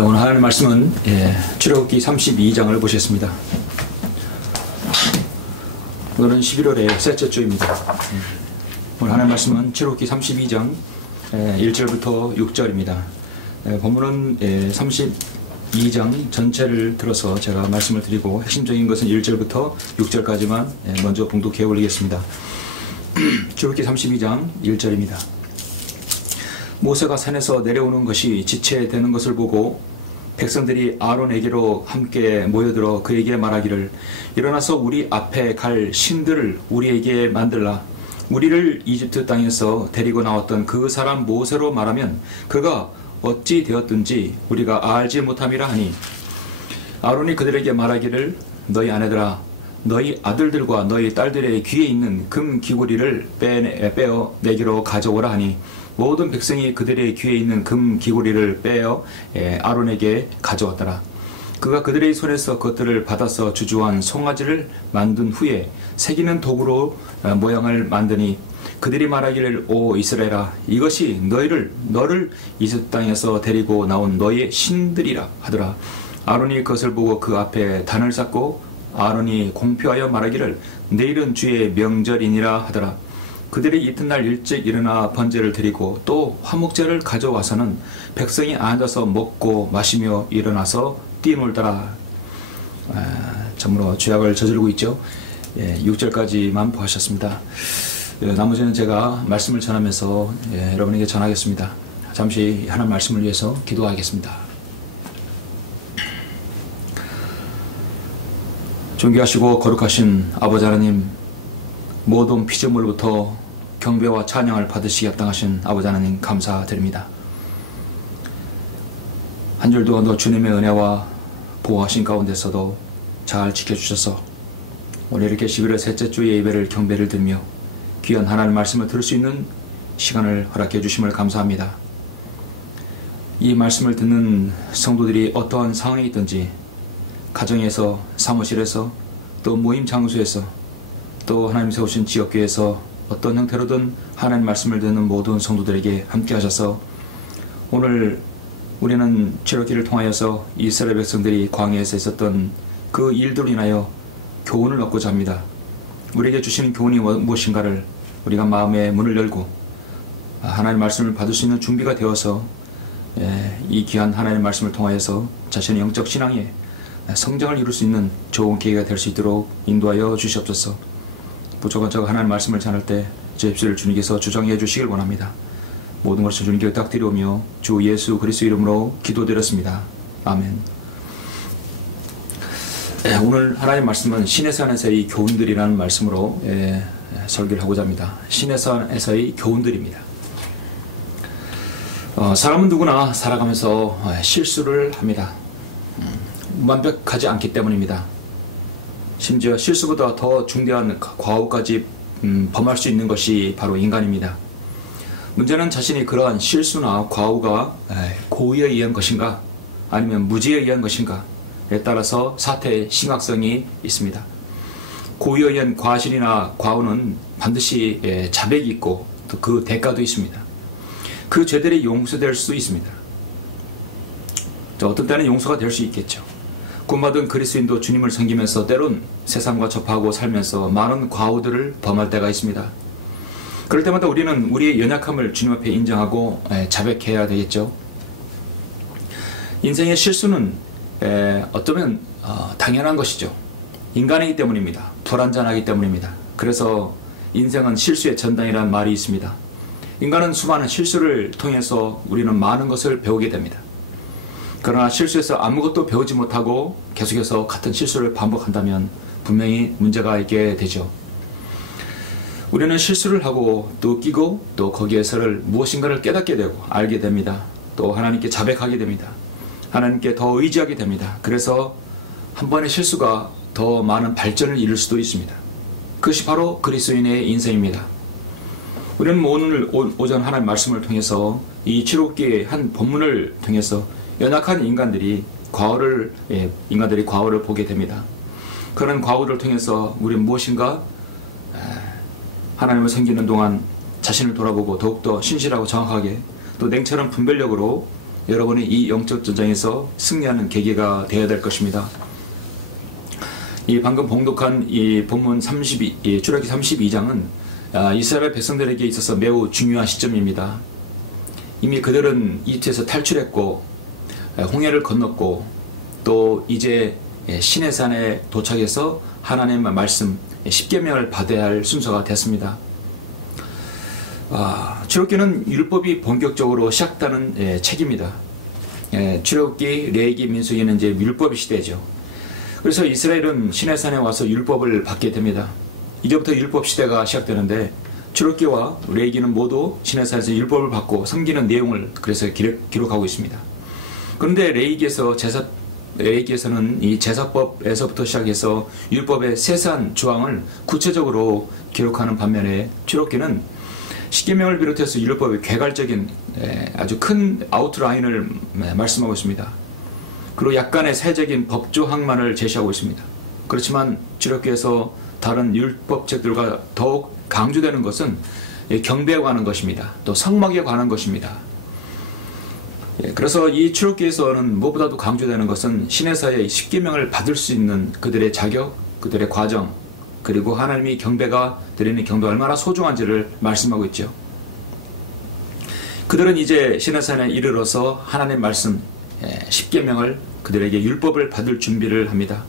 오늘 하나님 말씀은 출애굽기 32장을 보셨습니다. 오늘은 11월의 셋째 주입니다. 오늘 하나님 말씀은 출애굽기 32장 1절부터 6절입니다. 본문은 32장 전체를 들어서 제가 말씀을 드리고 핵심적인 것은 1절부터 6절까지만 먼저 봉독해 올리겠습니다. 출애굽기 32장 1절입니다. 모세가 산에서 내려오는 것이 지체되는 것을 보고 백성들이 아론에게로 함께 모여들어 그에게 말하기를, 일어나서 우리 앞에 갈 신들을 우리에게 만들라. 우리를 이집트 땅에서 데리고 나왔던 그 사람 모세로 말하면 그가 어찌 되었든지 우리가 알지 못함이라 하니, 아론이 그들에게 말하기를, 너희 아내들아, 너희 아들들과 너희 딸들의 귀에 있는 금 귀고리를 빼어 내게로 가져오라 하니, 모든 백성이 그들의 귀에 있는 금 귀고리를 빼어 아론에게 가져왔더라. 그가 그들의 손에서 그것들을 받아서 주주한 송아지를 만든 후에 새기는 도구로 모양을 만드니, 그들이 말하기를, 오 이스라엘아, 이것이 너를 이집트 땅에서 데리고 나온 너의 신들이라 하더라. 아론이 그것을 보고 그 앞에 단을 쌓고 아론이 공표하여 말하기를, 내일은 주의 명절이니라 하더라. 그들이 이튿날 일찍 일어나 번제를 드리고 또 화목제를 가져와서는 백성이 앉아서 먹고 마시며 일어나서 뛰놀더라. 참으로 죄악을 저지르고 있죠. 6절까지만 보셨습니다. 나머지는 제가 말씀을 전하면서 여러분에게 전하겠습니다. 잠시 하나님 말씀을 위해서 기도하겠습니다. 존귀하시고 거룩하신 아버지 하나님, 모든 피조물부터 경배와 찬양을 받으시기 합당하신 아버지 하나님 감사드립니다. 한 줄 동안도 주님의 은혜와 보호하신 가운데서도 잘 지켜주셔서 오늘 이렇게 11월 셋째 주의 예배를 경배를 드리며 귀한 하나님의 말씀을 들을 수 있는 시간을 허락해 주심을 감사합니다. 이 말씀을 듣는 성도들이 어떠한 상황에 있든지 가정에서, 사무실에서, 또 모임 장소에서, 또 하나님 세우신 지역교회에서 어떤 형태로든 하나님 말씀을 듣는 모든 성도들에게 함께 하셔서 오늘 우리는 체로키를 통하여서 이스라엘 백성들이 광야에서 있었던 그 일들로 인하여 교훈을 얻고자 합니다. 우리에게 주시는 교훈이 무엇인가를 우리가 마음의 문을 열고 하나님의 말씀을 받을 수 있는 준비가 되어서 이 귀한 하나님의 말씀을 통하여서 자신의 영적 신앙에 성장을 이룰 수 있는 좋은 계기가 될 수 있도록 인도하여 주시옵소서. 부족한 저가 하나님의 말씀을 전할 때 제 입술을 주님께서 주장해 주시길 원합니다. 모든 것을 주님께 부탁드리오며 주 예수 그리스도 이름으로 기도드렸습니다. 아멘. 오늘 하나님의 말씀은 신의 산에서의 교훈들이라는 말씀으로 설교를 하고자 합니다. 신의 산에서의 교훈들입니다. 사람은 누구나 살아가면서 실수를 합니다. 완벽하지 않기 때문입니다. 심지어 실수보다 더 중대한 과오까지 범할 수 있는 것이 바로 인간입니다. 문제는 자신이 그러한 실수나 과오가 고의에 의한 것인가 아니면 무지에 의한 것인가에 따라서 사태의 심각성이 있습니다. 고의에 의한 과실이나 과오는 반드시 자백이 있고 또 그 대가도 있습니다. 그 죄들이 용서될 수 있습니다. 어떤 때는 용서가 될 수 있겠죠. 구원받은 그리스도인도 주님을 섬기면서 때론 세상과 접하고 살면서 많은 과오들을 범할 때가 있습니다. 그럴 때마다 우리는 우리의 연약함을 주님 앞에 인정하고 자백해야 되겠죠. 인생의 실수는 어쩌면 당연한 것이죠. 인간이기 때문입니다. 불완전하기 때문입니다. 그래서 인생은 실수의 전당이라는 말이 있습니다. 인간은 수많은 실수를 통해서 우리는 많은 것을 배우게 됩니다. 그러나 실수에서 아무것도 배우지 못하고 계속해서 같은 실수를 반복한다면 분명히 문제가 있게 되죠. 우리는 실수를 하고 또 끼고 또 거기에서를 무엇인가를 깨닫게 되고 알게 됩니다. 또 하나님께 자백하게 됩니다. 하나님께 더 의지하게 됩니다. 그래서 한 번의 실수가 더 많은 발전을 이룰 수도 있습니다. 그것이 바로 그리스도인의 인생입니다. 우리는 오늘 오전 하나님 말씀을 통해서 이 출애굽기의 한 본문을 통해서 연약한 인간들이 과오를 보게 됩니다. 그런 과오를 통해서 우리는 무엇인가 하나님을 섬기는 동안 자신을 돌아보고 더욱더 신실하고 정확하게 또 냉철한 분별력으로 여러분이 이 영적 전쟁에서 승리하는 계기가 되어야 될 것입니다. 이 방금 봉독한 이 본문 출애굽기 32장은 이스라엘 백성들에게 있어서 매우 중요한 시점입니다. 이미 그들은 이집트에서 탈출했고 홍해를 건넜고 또 이제 신의 산에 도착해서 하나님의 말씀 십계명을 받아야 할 순서가 됐습니다. 출애굽기는 율법이 본격적으로 시작되는 책입니다. 출애굽기, 레위기, 민수기는 이제 율법의 시대죠. 그래서 이스라엘은 신의 산에 와서 율법을 받게 됩니다. 이제부터 율법 시대가 시작되는데 출애굽기와 레위기는 모두 신의 산에서 율법을 받고 섬기는 내용을 그래서 기록하고 있습니다. 그런데 레위기에서는 이 제사법에서부터 시작해서 율법의 세세한 조항을 구체적으로 기록하는 반면에 출애굽기는 십계명을 비롯해서 율법의 개괄적인 아주 큰 아웃라인을 말씀하고 있습니다. 그리고 약간의 세적인 법조항만을 제시하고 있습니다. 그렇지만 출애굽기에서 다른 율법책들과 더욱 강조되는 것은 경배에 관한 것입니다. 또 성막에 관한 것입니다. 그래서 이 출애굽기에서는 무엇보다도 강조되는 것은 신의 사이의 십계명을 받을 수 있는 그들의 자격, 그들의 과정, 그리고 하나님이 경배가 드리는 경배가 얼마나 소중한지를 말씀하고 있죠. 그들은 이제 신의 산에 이르러서 하나님의 말씀 십계명을 그들에게 율법을 받을 준비를 합니다.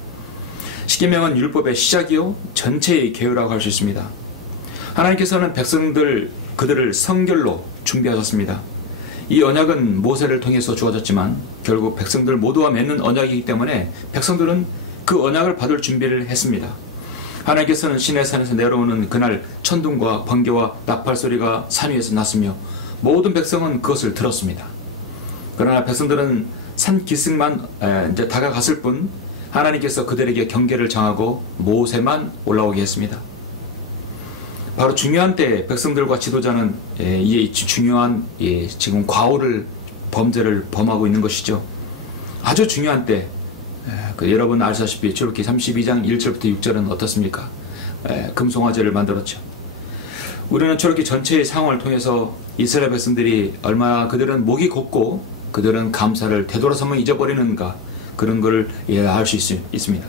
십계명은 율법의 시작이요 전체의 계율이라고 할 수 있습니다. 하나님께서는 그들을 성결로 준비하셨습니다. 이 언약은 모세를 통해서 주어졌지만 결국 백성들 모두와 맺는 언약이기 때문에 백성들은 그 언약을 받을 준비를 했습니다. 하나님께서는 시내산에서 내려오는 그날 천둥과 번개와 나팔 소리가 산 위에서 났으며 모든 백성은 그것을 들었습니다. 그러나 백성들은 산 기슭만 이제 다가갔을 뿐 하나님께서 그들에게 경계를 정하고 모세만 올라오게 했습니다. 바로 중요한 때 백성들과 지도자는 이 중요한 지금 과오를 범죄를 범하고 있는 것이죠. 아주 중요한 때 여러분 아시다시피 출애굽기 32장 1절부터 6절은 어떻습니까? 금송아지를 만들었죠. 우리는 출애굽기 전체의 상황을 통해서 이스라엘 백성들이 얼마나 그들은 목이 곱고 그들은 감사를 되돌아서면 잊어버리는가 그런 것을 알 수 있습니다.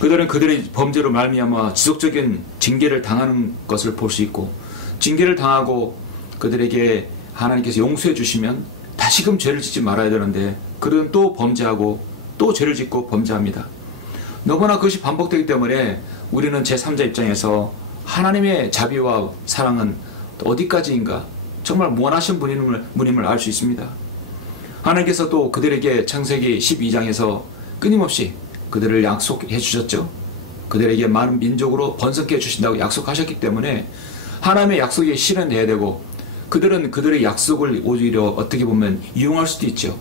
그들은 그들의 범죄로 말미암아 지속적인 징계를 당하는 것을 볼 수 있고 징계를 당하고 그들에게 하나님께서 용서해 주시면 다시금 죄를 짓지 말아야 되는데 그들은 또 범죄하고 또 죄를 짓고 범죄합니다. 너무나 그것이 반복되기 때문에 우리는 제3자 입장에서 하나님의 자비와 사랑은 어디까지인가 정말 무한하신 분임을 알 수 있습니다. 하나님께서 또 그들에게 창세기 12장에서 끊임없이 그들을 약속해 주셨죠. 그들에게 많은 민족으로 번성케 해주신다고 약속하셨기 때문에 하나님의 약속이 실현돼야 되고 그들은 그들의 약속을 오히려 어떻게 보면 이용할 수도 있죠.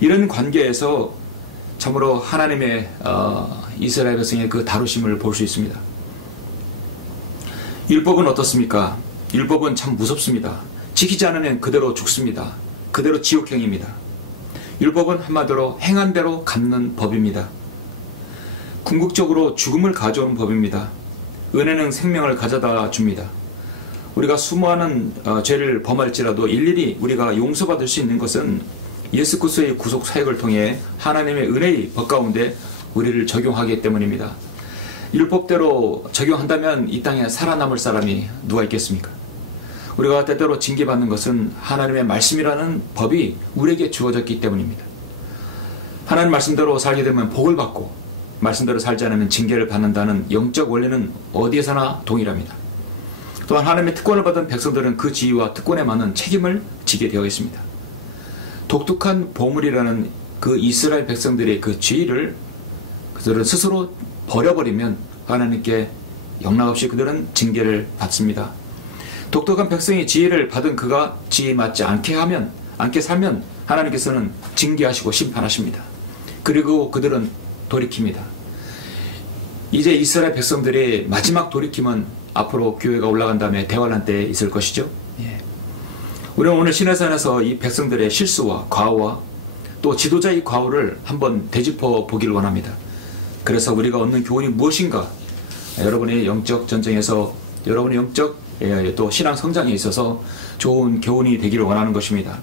이런 관계에서 참으로 하나님의 이스라엘 백성의 그 다루심을 볼 수 있습니다. 율법은 어떻습니까? 율법은 참 무섭습니다. 지키지 않으면 그대로 죽습니다. 그대로 지옥행입니다. 율법은 한마디로 행한 대로 갚는 법입니다. 궁극적으로 죽음을 가져오는 법입니다. 은혜는 생명을 가져다 줍니다. 우리가 수많은 죄를 범할지라도 일일이 우리가 용서받을 수 있는 것은 예수 그리스도의 구속 사역을 통해 하나님의 은혜의 법 가운데 우리를 적용하기 때문입니다. 율법대로 적용한다면 이 땅에 살아남을 사람이 누가 있겠습니까? 우리가 때때로 징계받는 것은 하나님의 말씀이라는 법이 우리에게 주어졌기 때문입니다. 하나님 말씀대로 살게 되면 복을 받고 말씀대로 살지 않으면 징계를 받는다는 영적 원리는 어디에서나 동일합니다. 또한 하나님의 특권을 받은 백성들은 그 지위와 특권에 맞는 책임을 지게 되어 있습니다. 독특한 보물이라는 그 이스라엘 백성들의 그 지위를 그들은 스스로 버려버리면 하나님께 영락없이 그들은 징계를 받습니다. 독특한 백성이 지혜를 받은 그가 지혜에 맞지 않게 살면 하나님께서는 징계하시고 심판하십니다. 그리고 그들은 돌이킵니다. 이제 이스라엘 백성들의 마지막 돌이킴은 앞으로 교회가 올라간 다음에 대환란 때에 있을 것이죠. 우리는 오늘 시내산에서 이 백성들의 실수와 과오와 또 지도자의 과오를 한번 되짚어 보기를 원합니다. 그래서 우리가 얻는 교훈이 무엇인가? 여러분의 영적 전쟁에서 여러분의 영적 또 신앙 성장에 있어서 좋은 교훈이 되기를 원하는 것입니다.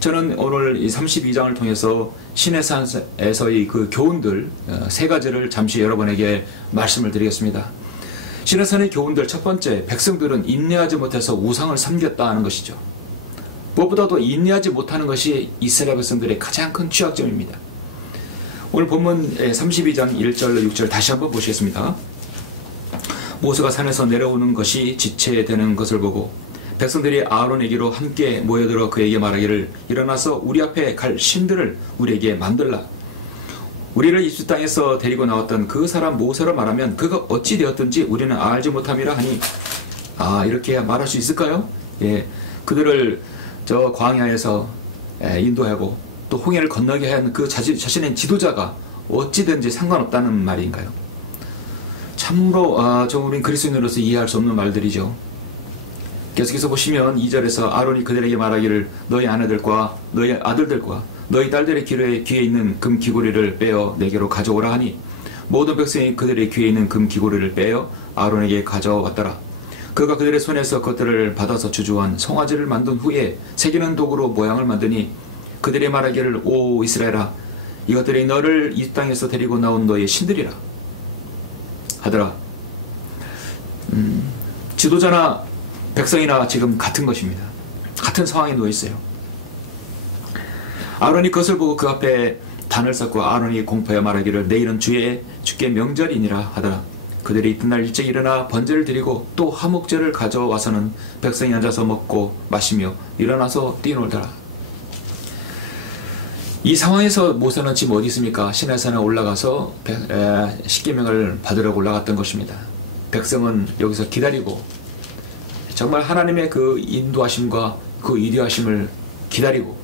저는 오늘 이 32장을 통해서 시내산에서의 그 교훈들 세 가지를 잠시 여러분에게 말씀을 드리겠습니다. 시내산의 교훈들 첫 번째, 백성들은 인내하지 못해서 우상을 섬겼다 하는 것이죠. 무엇보다도 인내하지 못하는 것이 이스라엘 백성들의 가장 큰 취약점입니다. 오늘 본문 32장 1절 6절 다시 한번 보시겠습니다. 모세가 산에서 내려오는 것이 지체되는 것을 보고 백성들이 아론에게로 함께 모여들어 그에게 말하기를 일어나서 우리 앞에 갈 신들을 우리에게 만들라. 우리를 이집트 땅에서 데리고 나왔던 그 사람 모세로 말하면 그가 어찌 되었든지 우리는 알지 못함이라 하니 이렇게 말할 수 있을까요? 그들을 저 광야에서 인도하고 또 홍해를 건너게 한 그 자신의 지도자가 어찌든지 상관없다는 말인가요? 참으로 우린 그리스도인으로서 이해할 수 없는 말들이죠. 계속해서 보시면 2절에서 아론이 그들에게 말하기를 너희 아내들과 너희 아들들과 너희 딸들의 귀에 있는 금 귀고리를 빼어 내게로 가져오라 하니 모든 백성이 그들의 귀에 있는 금 귀고리를 빼어 아론에게 가져왔더라. 그가 그들의 손에서 그것들을 받아서 주주한 송아지를 만든 후에 새기는 도구로 모양을 만드니 그들이 말하기를 오 이스라엘아 이것들이 너를 이 땅에서 데리고 나온 너의 신들이라 하더라. 지도자나 백성이나 지금 같은 것입니다. 같은 상황에 놓여 있어요. 아론이 그것을 보고 그 앞에 단을 쌓고 아론이 공포하여 말하기를 내일은 주께 명절이니라 하더라. 그들이 이튿날 일찍 일어나 번제를 드리고 또 화목제를 가져와서는 백성이 앉아서 먹고 마시며 일어나서 뛰놀더라. 이 상황에서 모세는 지금 어디 있습니까? 시내산에 올라가서 십계명을 받으려고 올라갔던 것입니다. 백성은 여기서 기다리고 정말 하나님의 그 인도하심과 그 위대하심을 기다리고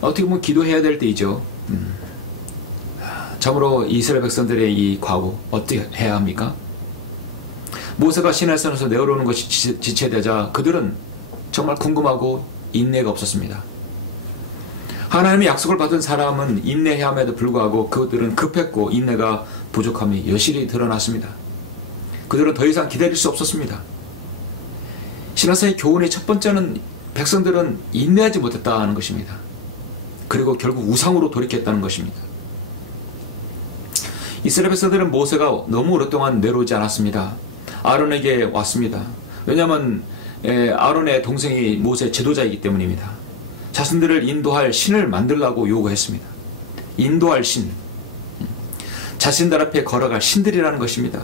어떻게 보면 기도해야 될 때이죠. 참으로 이스라엘 백성들의 이 과부 어떻게 해야 합니까? 모세가 시내산에서 내려오는 것이 지체되자 그들은 정말 궁금하고 인내가 없었습니다. 하나님의 약속을 받은 사람은 인내해야 함에도 불구하고 그들은 급했고 인내가 부족함이 여실히 드러났습니다. 그들은 더 이상 기다릴 수 없었습니다. 신앙사의 교훈의 첫 번째는 백성들은 인내하지 못했다는 것입니다. 그리고 결국 우상으로 돌이켰다는 것입니다. 이스라엘 백성들은 모세가 너무 오랫동안 내려오지 않았습니다. 아론에게 왔습니다. 왜냐하면 아론의 동생이 모세의 지도자이기 때문입니다. 자신들을 인도할 신을 만들라고 요구했습니다. 인도할 신, 자신들 앞에 걸어갈 신들이라는 것입니다.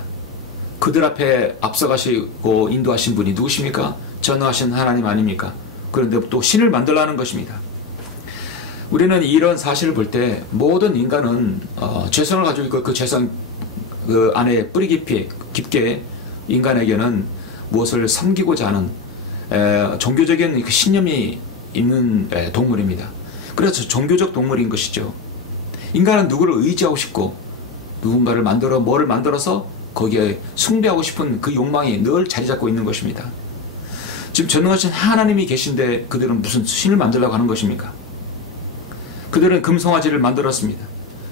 그들 앞에 앞서가시고 인도하신 분이 누구십니까? 전능하신 하나님 아닙니까? 그런데 또 신을 만들라는 것입니다. 우리는 이런 사실을 볼 때 모든 인간은 죄성을 가지고 있고 그 죄성 그 안에 뿌리 깊게 인간에게는 무엇을 섬기고자 하는 종교적인 그 신념이 있는 동물입니다. 그래서 종교적 동물인 것이죠. 인간은 누구를 의지하고 싶고 누군가를 뭐를 만들어서 거기에 숭배하고 싶은 그 욕망이 늘 자리 잡고 있는 것입니다. 지금 전능하신 하나님이 계신데 그들은 무슨 신을 만들려고 하는 것입니까? 그들은 금송아지를 만들었습니다.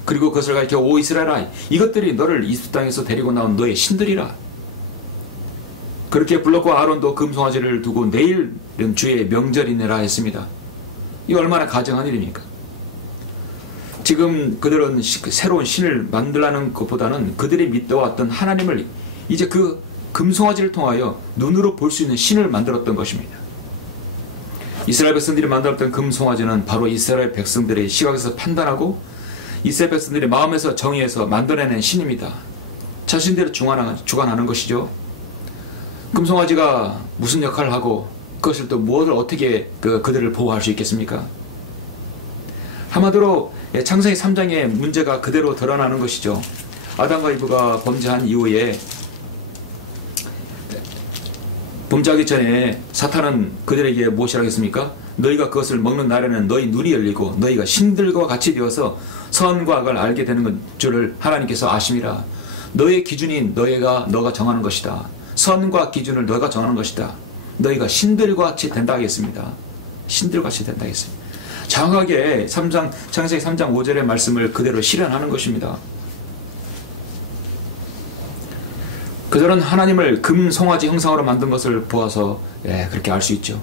그리고 그것을 가리켜 오 이스라엘아 이것들이 너를 이집트 땅에서 데리고 나온 너의 신들이라. 그렇게 불렀고 아론도 금송아지를 두고 내일은 주의 명절이네라 했습니다. 이 얼마나 가증한 일입니까? 지금 그들은 새로운 신을 만들라는 것보다는 그들이 믿어왔던 하나님을 이제 그 금송아지를 통하여 눈으로 볼 수 있는 신을 만들었던 것입니다. 이스라엘 백성들이 만들었던 금송아지는 바로 이스라엘 백성들의 시각에서 판단하고 이스라엘 백성들의 마음에서 정의해서 만들어낸 신입니다. 자신들이 주관하는 것이죠. 금송아지가 무슨 역할을 하고 그것을 또 무엇을 어떻게 그들을 보호할 수 있겠습니까? 한마디로 창세기 3장의 문제가 그대로 드러나는 것이죠. 아담과 이브가 범죄한 이후에 범죄하기 전에 사탄은 그들에게 무엇이라고 했습니까? 너희가 그것을 먹는 날에는 너희 눈이 열리고 너희가 신들과 같이 되어서 선과 악을 알게 되는 줄을 하나님께서 아심이라. 너의 기준이 너가 정하는 것이다. 선과 기준을 너가 정하는 것이다. 너희가 신들과 같이 된다 하겠습니다. 신들과 같이 된다 하겠습니다. 정확하게 창세기 3장 5절의 말씀을 그대로 실현하는 것입니다. 그들은 하나님을 금송아지 형상으로 만든 것을 보아서 그렇게 알 수 있죠.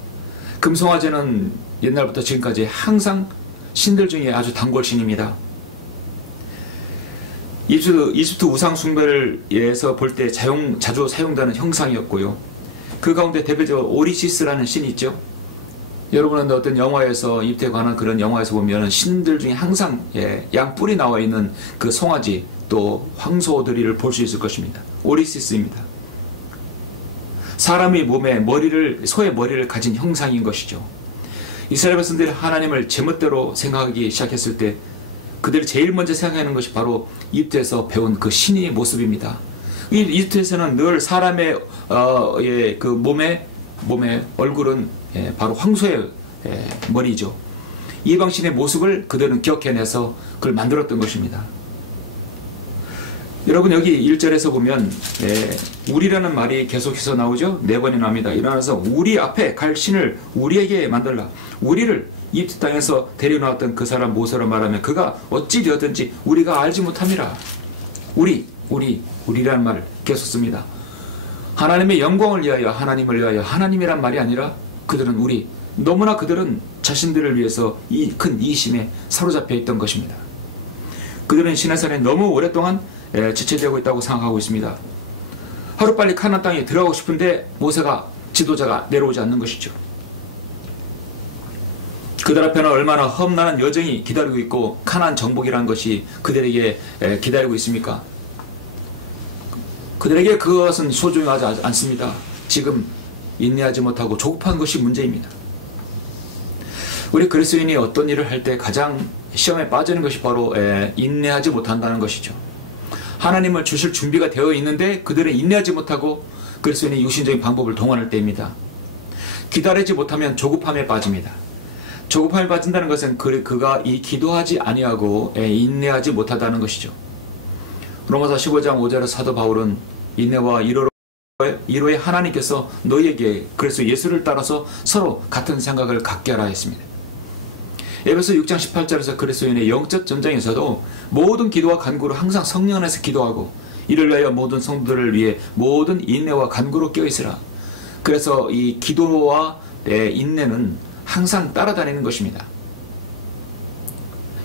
금송아지는 옛날부터 지금까지 항상 신들 중에 아주 단골신입니다. 이집트 우상 숭배를 예에서 볼 때 자주 사용되는 형상이었고요. 그 가운데 대표적으로 오리시스라는 신이 있죠. 여러분은 어떤 영화에서 이집트에 관한 그런 영화에서 보면 신들 중에 항상 양뿔이 나와 있는 그 송아지 또 황소들이를 볼 수 있을 것입니다. 오리시스입니다. 사람의 몸에 소의 머리를 가진 형상인 것이죠. 이스라엘 백성들이 하나님을 제멋대로 생각하기 시작했을 때 그들이 제일 먼저 생각하는 것이 바로 이집트에서 배운 그 신의 모습입니다. 이집트에서는 늘 사람의 그 몸의 얼굴은 바로 황소의 머리죠. 이방신의 모습을 그들은 기억해내서 그걸 만들었던 것입니다. 여러분 여기 1절에서 보면 우리라는 말이 계속해서 나오죠. 4번이 나옵니다. 일어나서 우리 앞에 갈 신을 우리에게 만들라. 우리를 이집트 땅에서 데려나왔던 그 사람 모세로 말하면 그가 어찌 되었든지 우리가 알지 못함이라. 우리라는 말을 계속 씁니다. 하나님의 영광을 위하여 하나님을 위하여 하나님이란 말이 아니라 그들은 너무나 그들은 자신들을 위해서 이 큰 이심에 사로잡혀 있던 것입니다. 그들은 시내산에 너무 오랫동안 지체되고 있다고 생각하고 있습니다. 하루빨리 가나안 땅에 들어가고 싶은데 지도자가 내려오지 않는 것이죠. 그들 앞에는 얼마나 험난한 여정이 기다리고 있고 가나안 정복이라는 것이 그들에게 기다리고 있습니까? 그들에게 그것은 소중하지 않습니다. 지금 인내하지 못하고 조급한 것이 문제입니다. 우리 그리스도인이 어떤 일을 할 때 가장 시험에 빠지는 것이 바로 인내하지 못한다는 것이죠. 하나님을 주실 준비가 되어 있는데 그들은 인내하지 못하고 그리스도인의 육신적인 방법을 동원할 때입니다. 기다리지 못하면 조급함에 빠집니다. 조급함에 빠진다는 것은 그가 이 기도하지 아니하고 인내하지 못하다는 것이죠. 로마서 15장 5절에 사도 바울은 인내와 이로의 하나님께서 너희에게 그래서 예수를 따라서 서로 같은 생각을 갖게 하라 했습니다. 에베소 6장 18절에서 그리스도인의 영적 전쟁에서도 모든 기도와 간구로 항상 성령 안에서 기도하고 이를 위하여 모든 성도들을 위해 모든 인내와 간구로 껴있으라. 그래서 이 기도와 인내는 항상 따라다니는 것입니다.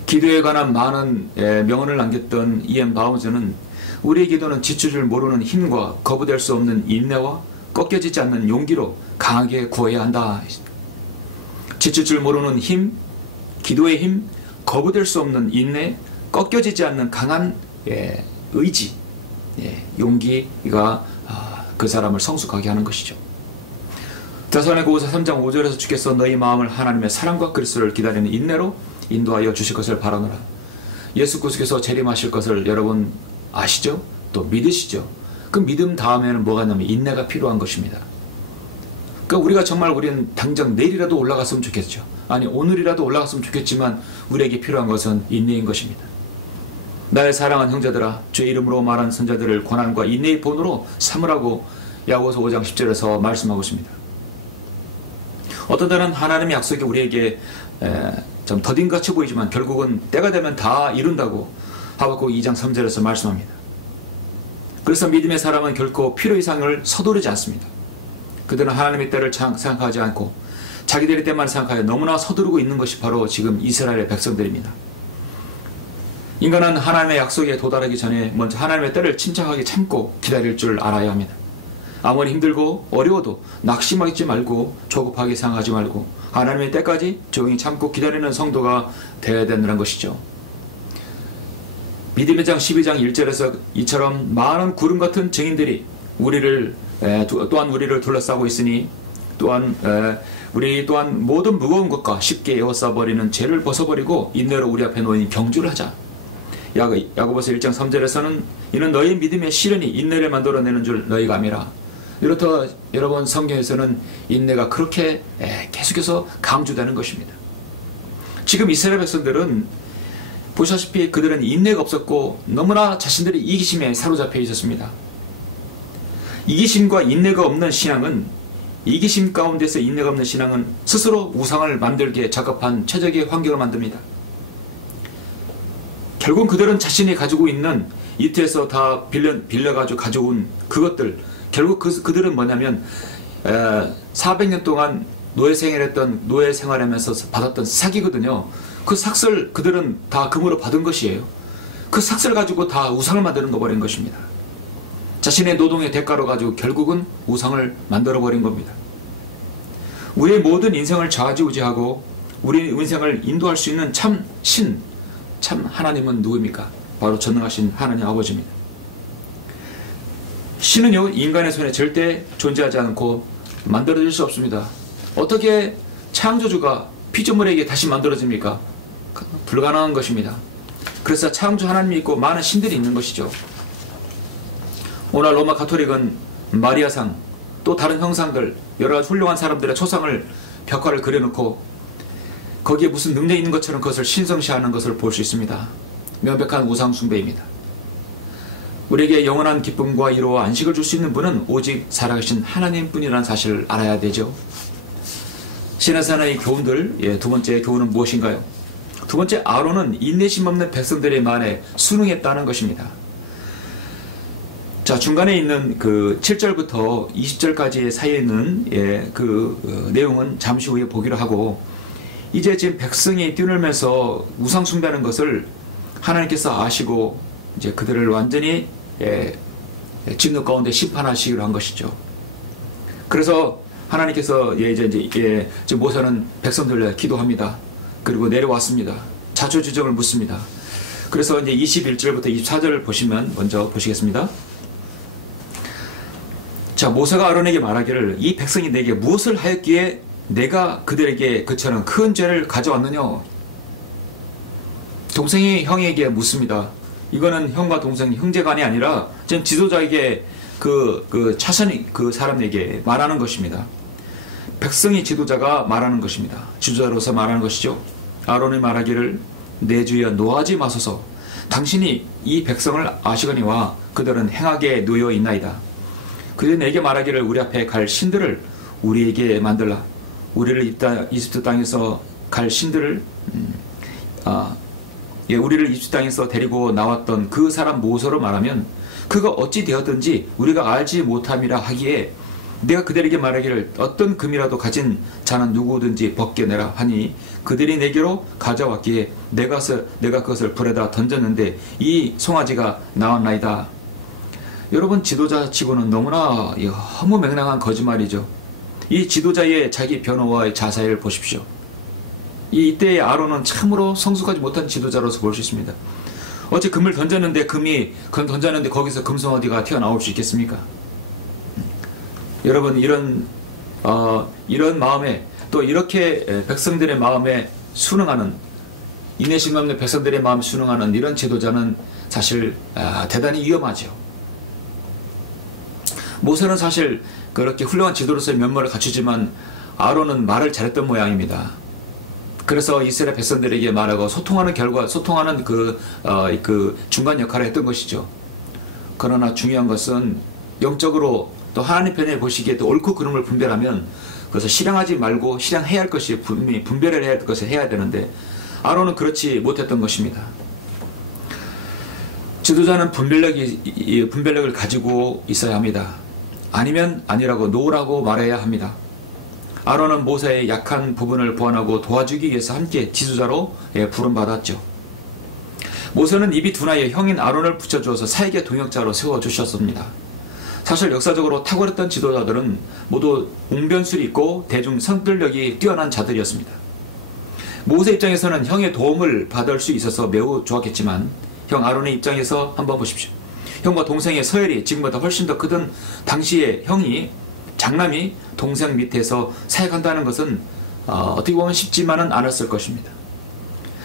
기도에 관한 많은 명언을 남겼던 이엠 바운즈는 우리의 기도는 지칠 모르는 힘과 거부될 수 없는 인내와 꺾여지지 않는 용기로 강하게 구해야 한다. 지칠 줄 모르는 힘, 기도의 힘, 거부될 수 없는 인내, 꺾여지지 않는 강한 의지, 용기가 그 사람을 성숙하게 하는 것이죠. 데살로니가후서 3장 5절에서 주께서 너희 마음을 하나님의 사랑과 그리스도를 기다리는 인내로 인도하여 주실 것을 바라노라. 예수 그리스도께서 재림하실 것을 여러분 아시죠? 또 믿으시죠? 그 믿음 다음에는 뭐가 있냐면 인내가 필요한 것입니다. 그러니까 우리가 정말 우리는 당장 내일이라도 올라갔으면 좋겠죠. 아니 오늘이라도 올라갔으면 좋겠지만 우리에게 필요한 것은 인내인 것입니다. 나의 사랑하는 형제들아 주의 이름으로 말한 선자들을 고난과 인내의 본으로 삼으라고 야고보서 5장 10절에서 말씀하고 있습니다. 어떤 때는 하나님의 약속이 우리에게 좀 더딘같이 보이지만 결국은 때가 되면 다 이룬다고 하박국 2장 3절에서 말씀합니다. 그래서 믿음의 사람은 결코 필요 이상을 서두르지 않습니다. 그들은 하나님의 때를 생각하지 않고 자기들의 때만 생각하여 너무나 서두르고 있는 것이 바로 지금 이스라엘의 백성들입니다. 인간은 하나님의 약속에 도달하기 전에 먼저 하나님의 때를 침착하게 참고 기다릴 줄 알아야 합니다. 아무리 힘들고 어려워도 낙심하지 말고 조급하게 생각하지 말고 하나님의 때까지 조용히 참고 기다리는 성도가 되어야 된다는 것이죠. 믿음의 장 12장 1절에서 이처럼 많은 구름 같은 증인들이 또한 우리를 둘러싸고 있으니 우리 또한 모든 무거운 것과 쉽게 에워싸버리는 죄를 벗어버리고 인내로 우리 앞에 놓인 경주를 하자. 야고보서 1장 3절에서는 이는 너희 믿음의 시련이 인내를 만들어내는 줄 너희가 암이라. 이렇다 여러분 성경에서는 인내가 그렇게 계속해서 강조되는 것입니다. 지금 이스라엘 백성들은 보시다시피 그들은 인내가 없었고 너무나 자신들의 이기심에 사로잡혀 있었습니다. 이기심과 인내가 없는 신앙은 이기심 가운데서 인내가 없는 신앙은 스스로 우상을 만들기에 적합한 최적의 환경을 만듭니다. 결국 그들은 자신이 가지고 있는 이태에서 다 빌려가지고 가져온 그것들 결국 그들은 뭐냐면 400년 동안 노예 생활하면서 받았던 삭이거든요. 그 삭을 그들은 다 금으로 받은 것이에요. 그 삭을 가지고 다 우상을 만드는 거 버린 것입니다. 자신의 노동의 대가로 가지고 결국은 우상을 만들어버린 겁니다. 우리의 모든 인생을 좌지우지하고 우리 인생을 인도할 수 있는 참 하나님은 누구입니까? 바로 전능하신 하나님 아버지입니다. 신은요 인간의 손에 절대 존재하지 않고 만들어질 수 없습니다. 어떻게 창조주가 피조물에게 다시 만들어집니까? 불가능한 것입니다. 그래서 창조 하나님이 있고 많은 신들이 있는 것이죠. 오늘 로마 가톨릭은 마리아상 또 다른 형상들 여러 가지 훌륭한 사람들의 초상을 벽화를 그려놓고 거기에 무슨 능력이 있는 것처럼 그것을 신성시하는 것을 볼 수 있습니다. 명백한 우상 숭배입니다. 우리에게 영원한 기쁨과 위로와 안식을 줄 수 있는 분은 오직 살아계신 하나님뿐이라는 사실을 알아야 되죠. 신화산의 교훈들, 두 번째 교훈은 무엇인가요? 두 번째, 아론은 인내심 없는 백성들의 말에 순응했다는 것입니다. 자, 중간에 있는 그 7절부터 20절까지 사이에 있는 그 내용은 잠시 후에 보기로 하고, 이제 지금 백성이 뛰놀면서 우상 숭배하는 것을 하나님께서 아시고 이제 그들을 완전히 진노 가운데 심판하시기로 한 것이죠. 그래서 하나님께서 이제 모세는 백성들을 기도합니다. 그리고 내려왔습니다. 자초지종을 묻습니다. 그래서 이제 21절부터 24절을 보시면 먼저 보시겠습니다. 자, 모세가 아론에게 말하기를 이 백성이 내게 무엇을 하였기에 내가 그들에게 그처럼 큰 죄를 가져왔느냐. 동생이 형에게 묻습니다. 이거는 형과 동생 형제간이 아니라 지금 지도자에게 그 차선이 그 사람에게 말하는 것입니다. 백성이 지도자가 말하는 것입니다. 지도자로서 말하는 것이죠. 아론이 말하기를 내 주여 노하지 마소서. 당신이 이 백성을 아시거니와 그들은 행하게 놓여 있나이다. 그들이 내게 말하기를 우리 앞에 갈 신들을 우리에게 만들라. 우리를 이집트 땅에서 갈 신들을 우리를 이집트 땅에서 데리고 나왔던 그 사람 모세로 말하면 그가 어찌 되었든지 우리가 알지 못함이라 하기에 내가 그들에게 말하기를 어떤 금이라도 가진 자는 누구든지 벗겨내라 하니 그들이 내게로 가져왔기에 내가 그것을 불에다 던졌는데 이 송아지가 나왔나이다. 여러분, 지도자 치고는 너무나 허무맹랑한 거짓말이죠. 이 지도자의 자기 변호와의 자세를 보십시오. 이때의 아론은 참으로 성숙하지 못한 지도자로서 볼 수 있습니다. 어째 금을 던졌는데 거기서 금송아지가 튀어나올 수 있겠습니까? 여러분, 이런 마음에 또 이렇게 백성들의 마음에 순응하는, 인내심 없는 백성들의 마음에 순응하는 이런 지도자는 사실 대단히 위험하죠. 모세는 사실 그렇게 훌륭한 지도로서의 면모를 갖추지만 아론은 말을 잘했던 모양입니다. 그래서 이스라엘 백성들에게 말하고 소통하는 그 중간 역할을 했던 것이죠. 그러나 중요한 것은 영적으로 또 하나님 편에 보시기에 또 옳고 그름을 분별하면 그래서 실행하지 말고 실행해야 할 것이 분명히 분별을 해야 할 것을 해야 되는데 아론은 그렇지 못했던 것입니다. 지도자는 분별력을 가지고 있어야 합니다. 아니면 아니라고 노라고 말해야 합니다. 아론은 모세의 약한 부분을 보완하고 도와주기 위해서 함께 지도자로 부름받았죠. 모세는 입이 둔하여 형인 아론을 붙여주어서 사역의 동역자로 세워주셨습니다. 사실 역사적으로 탁월했던 지도자들은 모두 웅변술이 있고 대중 성들력이 뛰어난 자들이었습니다. 모세 입장에서는 형의 도움을 받을 수 있어서 매우 좋았겠지만 형 아론의 입장에서 한번 보십시오. 형과 동생의 서열이 지금보다 훨씬 더 크던 당시에 장남이 동생 밑에서 사역한다는 것은 어떻게 보면 쉽지만은 않았을 것입니다.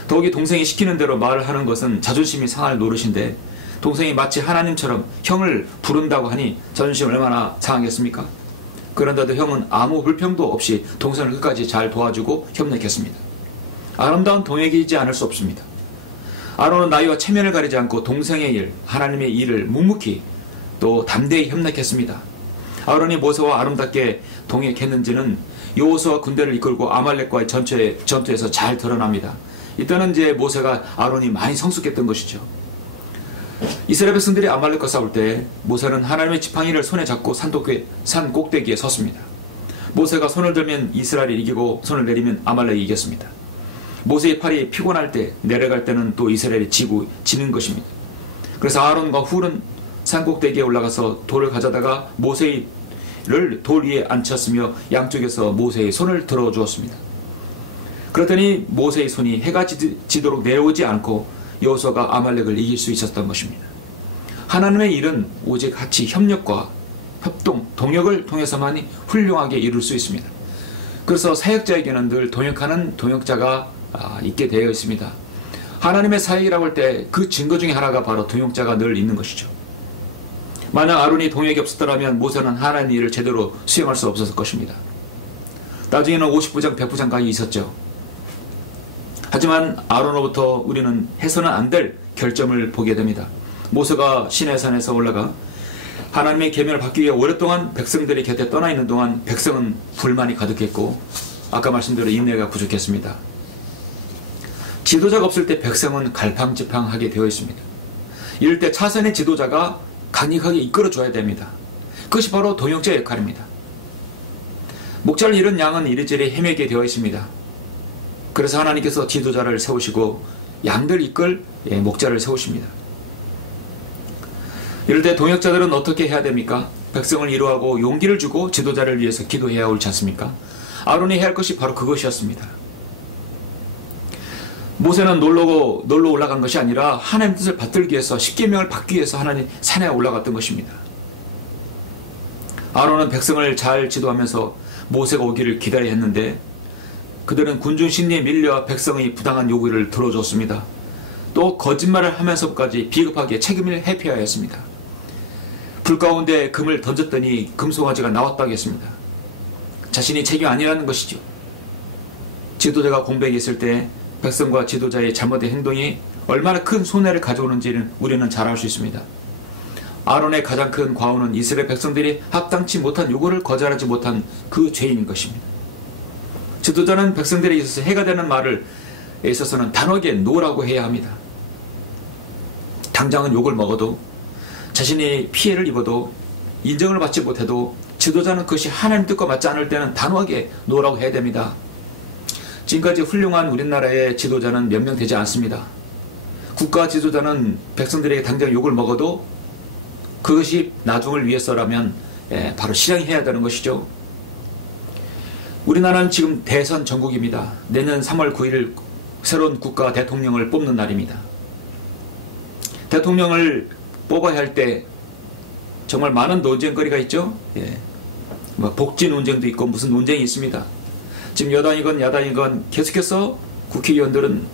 더욱이 동생이 시키는 대로 말을 하는 것은 자존심이 상할 노릇인데 동생이 마치 하나님처럼 형을 부른다고 하니 자존심이 얼마나 상하겠습니까? 그런데도 형은 아무 불평도 없이 동생을 끝까지 잘 도와주고 협력했습니다. 아름다운 동역이지 않을 수 없습니다. 아론은 나이와 체면을 가리지 않고 동생의 일, 하나님의 일을 묵묵히 또 담대히 협력했습니다. 아론이 모세와 아름답게 동역했는지는 여호수아 군대를 이끌고 아말렉과의 전투에서 잘 드러납니다. 이때는 이제 모세가 아론이 많이 성숙했던 것이죠. 이스라엘 백성들이 아말렉과 싸울 때 모세는 하나님의 지팡이를 손에 잡고 산 꼭대기에 섰습니다. 모세가 손을 들면 이스라엘이 이기고 손을 내리면 아말렉이 이겼습니다. 모세의 팔이 피곤할 때 내려갈 때는 또 이스라엘이 지는 것입니다. 그래서 아론과 훌은 산 꼭대기에 올라가서 돌을 가져다가 모세를 돌 위에 앉혔으며 양쪽에서 모세의 손을 들어주었습니다. 그랬더니 모세의 손이 해가 지도록 내려오지 않고 여호수아가 아말렉을 이길 수 있었던 것입니다. 하나님의 일은 오직 같이 협력과 협동, 동역을 통해서만 훌륭하게 이룰 수 있습니다. 그래서 사역자에게는 늘 동역하는 동역자가 있게 되어 있습니다. 하나님의 사역이라고 할 때 그 증거 중에 하나가 바로 동역자가 늘 있는 것이죠. 만약 아론이 동역이 없었더라면 모세는 하나님의 일을 제대로 수행할 수 없었을 것입니다. 나중에는 50부장, 100부장까지 있었죠. 하지만 아론으로부터 우리는 해서는 안 될 결점을 보게 됩니다. 모세가 시내산에서 올라가 하나님의 계명을 받기 위해 오랫동안 백성들이 곁에 떠나 있는 동안 백성은 불만이 가득했고 아까 말씀대로 인내가 부족했습니다. 지도자가 없을 때 백성은 갈팡질팡하게 되어 있습니다. 이럴 때 차선의 지도자가 강력하게 이끌어줘야 됩니다. 그것이 바로 동역자의 역할입니다. 목자를 잃은 양은 이리저리 헤매게 되어 있습니다. 그래서 하나님께서 지도자를 세우시고 양들 이끌 목자를 세우십니다. 이럴 때 동역자들은 어떻게 해야 됩니까? 백성을 위로하고 용기를 주고 지도자를 위해서 기도해야 옳지 않습니까? 아론이 해야 할 것이 바로 그것이었습니다. 모세는 놀러 올라간 것이 아니라 하나님의 뜻을 받들기 위해서 십계명을 받기 위해서 하나님 산에 올라갔던 것입니다. 아론은 백성을 잘 지도하면서 모세가 오기를 기다려야 했는데 그들은 군중 심리에 밀려 백성의 부당한 요구를 들어줬습니다. 또 거짓말을 하면서까지 비겁하게 책임을 회피하였습니다. 불 가운데 금을 던졌더니 금송아지가 나왔다고 했습니다. 자신이 책임 아니라는 것이죠. 지도자가 공백이 있을 때 백성과 지도자의 잘못된 행동이 얼마나 큰 손해를 가져오는지는 우리는 잘 알 수 있습니다. 아론의 가장 큰 과오는 이스라엘 백성들이 합당치 못한 요구를 거절하지 못한 그 죄인인 것입니다. 지도자는 백성들에 있어서 해가 되는 말을 있어서는 단호하게 노라고 해야 합니다. 당장은 욕을 먹어도, 자신이 피해를 입어도, 인정을 받지 못해도 지도자는 그것이 하나님 뜻과 맞지 않을 때는 단호하게 노라고 해야 됩니다. 지금까지 훌륭한 우리나라의 지도자는 몇 명 되지 않습니다. 국가 지도자는 백성들에게 당장 욕을 먹어도 그것이 나중을 위해서라면 바로 실행해야 되는 것이죠. 우리나라는 지금 대선 전국입니다. 내년 3월 9일 새로운 국가 대통령을 뽑는 날입니다. 대통령을 뽑아야 할 때 정말 많은 논쟁거리가 있죠. 복지 논쟁도 있고 무슨 논쟁이 있습니다. 지금 여당이건 야당이건 계속해서 국회의원들은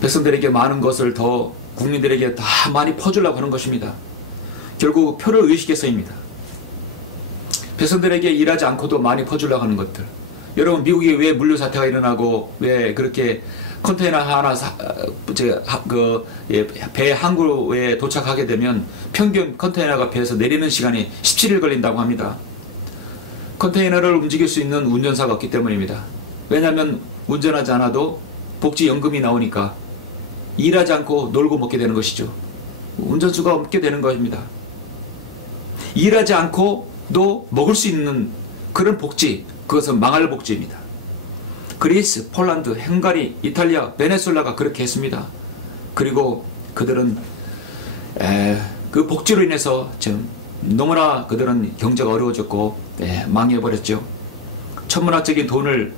백성들에게 많은 것을 더 국민들에게 다 많이 퍼주려고 하는 것입니다. 결국 표를 의식해서입니다. 백성들에게 일하지 않고도 많이 퍼주려고 하는 것들. 여러분, 미국에 왜 물류 사태가 일어나고 왜 그렇게 컨테이너 하나 배 항구에 도착하게 되면 평균 컨테이너가 배에서 내리는 시간이 17일 걸린다고 합니다. 컨테이너를 움직일 수 있는 운전사가 없기 때문입니다. 왜냐하면 운전하지 않아도 복지연금이 나오니까 일하지 않고 놀고 먹게 되는 것이죠. 운전수가 없게 되는 것입니다. 일하지 않고도 먹을 수 있는 그런 복지, 그것은 망할 복지입니다. 그리스, 폴란드, 헝가리, 이탈리아, 베네수엘라가 그렇게 했습니다. 그리고 그들은 그 복지로 인해서 지금 너무나 그들은 경제가 어려워졌고 망해버렸죠. 천문학적인 돈을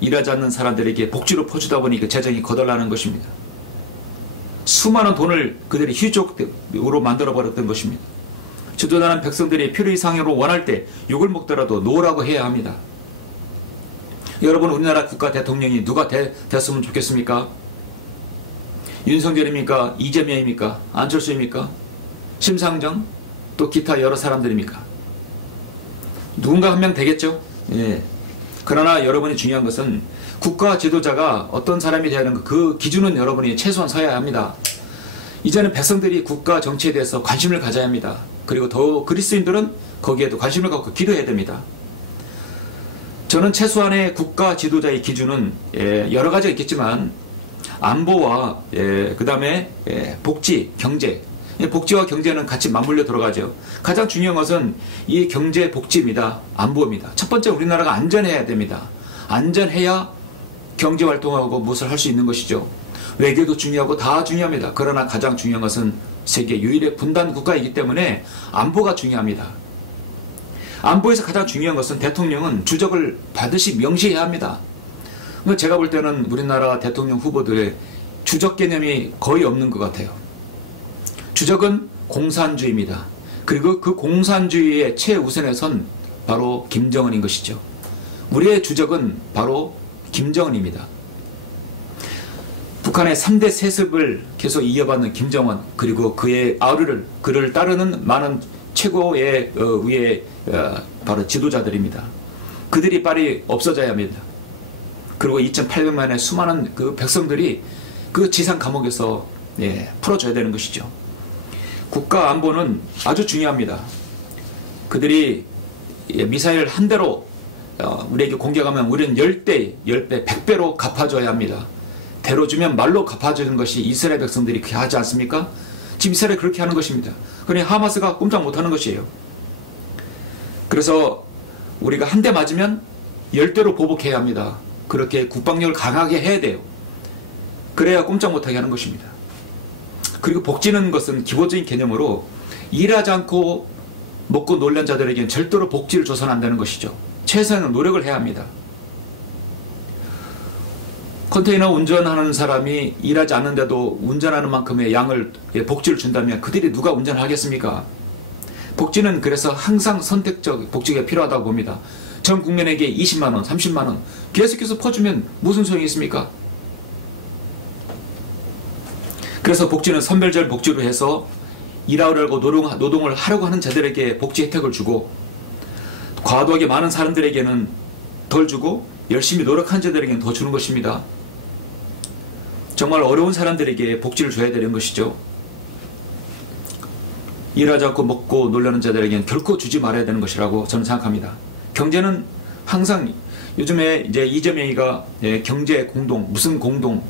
일하지 않는 사람들에게 복지로 퍼주다 보니 그 재정이 거덜나는 것입니다. 수많은 돈을 그들이 휴족으로 만들어버렸던 것입니다. 지도자는 백성들이 필요 이상으로 원할 때 욕을 먹더라도 노라고 해야 합니다. 여러분, 우리나라 국가 대통령이 누가 됐으면 좋겠습니까? 윤석열입니까? 이재명입니까? 안철수입니까? 심상정? 또 기타 여러 사람들입니까? 누군가 한 명 되겠죠? 그러나 여러분이 중요한 것은 국가 지도자가 어떤 사람이 되야 하는 그 기준은 여러분이 최소한 서야 합니다. 이제는 백성들이 국가 정치에 대해서 관심을 가져야 합니다. 그리고 더 그리스도인들은 거기에도 관심을 갖고 기도해야 됩니다. 저는 최소한의 국가 지도자의 기준은 여러 가지가 있겠지만 안보와 그 다음에 복지, 경제, 복지와 경제는 같이 맞물려 들어가죠. 가장 중요한 것은 이 경제 복지입니다. 안보입니다. 첫 번째, 우리나라가 안전해야 됩니다. 안전해야 경제활동하고 무엇을 할 수 있는 것이죠. 외교도 중요하고 다 중요합니다. 그러나 가장 중요한 것은 세계 유일의 분단 국가이기 때문에 안보가 중요합니다. 안보에서 가장 중요한 것은 대통령은 주적을 반드시 명시해야 합니다. 제가 볼 때는 우리나라 대통령 후보들의 주적 개념이 거의 없는 것 같아요. 주적은 공산주의입니다. 그리고 그 공산주의의 최우선에 선 바로 김정은인 것이죠. 우리의 주적은 바로 김정은입니다. 북한의 3대 세습을 계속 이어받는 김정은, 그리고 그의 그를 따르는 많은 최고의 위에 바로 지도자들입니다. 그들이 빨리 없어져야 합니다. 그리고 2,800만의 수많은 그 백성들이 그 지상 감옥에서 풀어줘야 되는 것이죠. 국가 안보는 아주 중요합니다. 그들이 미사일 한 대로 우리에게 공격하면 우리는 10배, 100배로 갚아줘야 합니다. 대로 주면 말로 갚아주는 것이 이스라엘 백성들이 그렇게 하지 않습니까? 지금 이스라엘이 그렇게 하는 것입니다. 그러니 하마스가 꼼짝 못하는 것이에요. 그래서 우리가 한 대 맞으면 10대로 보복해야 합니다. 그렇게 국방력을 강하게 해야 돼요. 그래야 꼼짝 못하게 하는 것입니다. 그리고 복지는 것은 기본적인 개념으로 일하지 않고 먹고 놀란 자들에게는 절대로 복지를 줘서는 안 되는 것이죠. 최소한의 노력을 해야 합니다. 컨테이너 운전하는 사람이 일하지 않는데도 운전하는 만큼의 양을 복지를 준다면 그들이 누가 운전을 하겠습니까? 복지는 그래서 항상 선택적 복지가 필요하다고 봅니다. 전 국민에게 20만원, 30만원 계속해서 퍼주면 무슨 소용이 있습니까? 그래서 복지는 선별적 복지로 해서 일하려고 노동을 하려고 하는 자들에게 복지 혜택을 주고, 과도하게 많은 사람들에게는 덜 주고 열심히 노력한 자들에게는 더 주는 것입니다. 정말 어려운 사람들에게 복지를 줘야 되는 것이죠. 일하지 않고 먹고 놀려는 자들에게는 결코 주지 말아야 되는 것이라고 저는 생각합니다. 경제는 항상 요즘에 이제 이재명이가 경제 공동, 무슨 공동,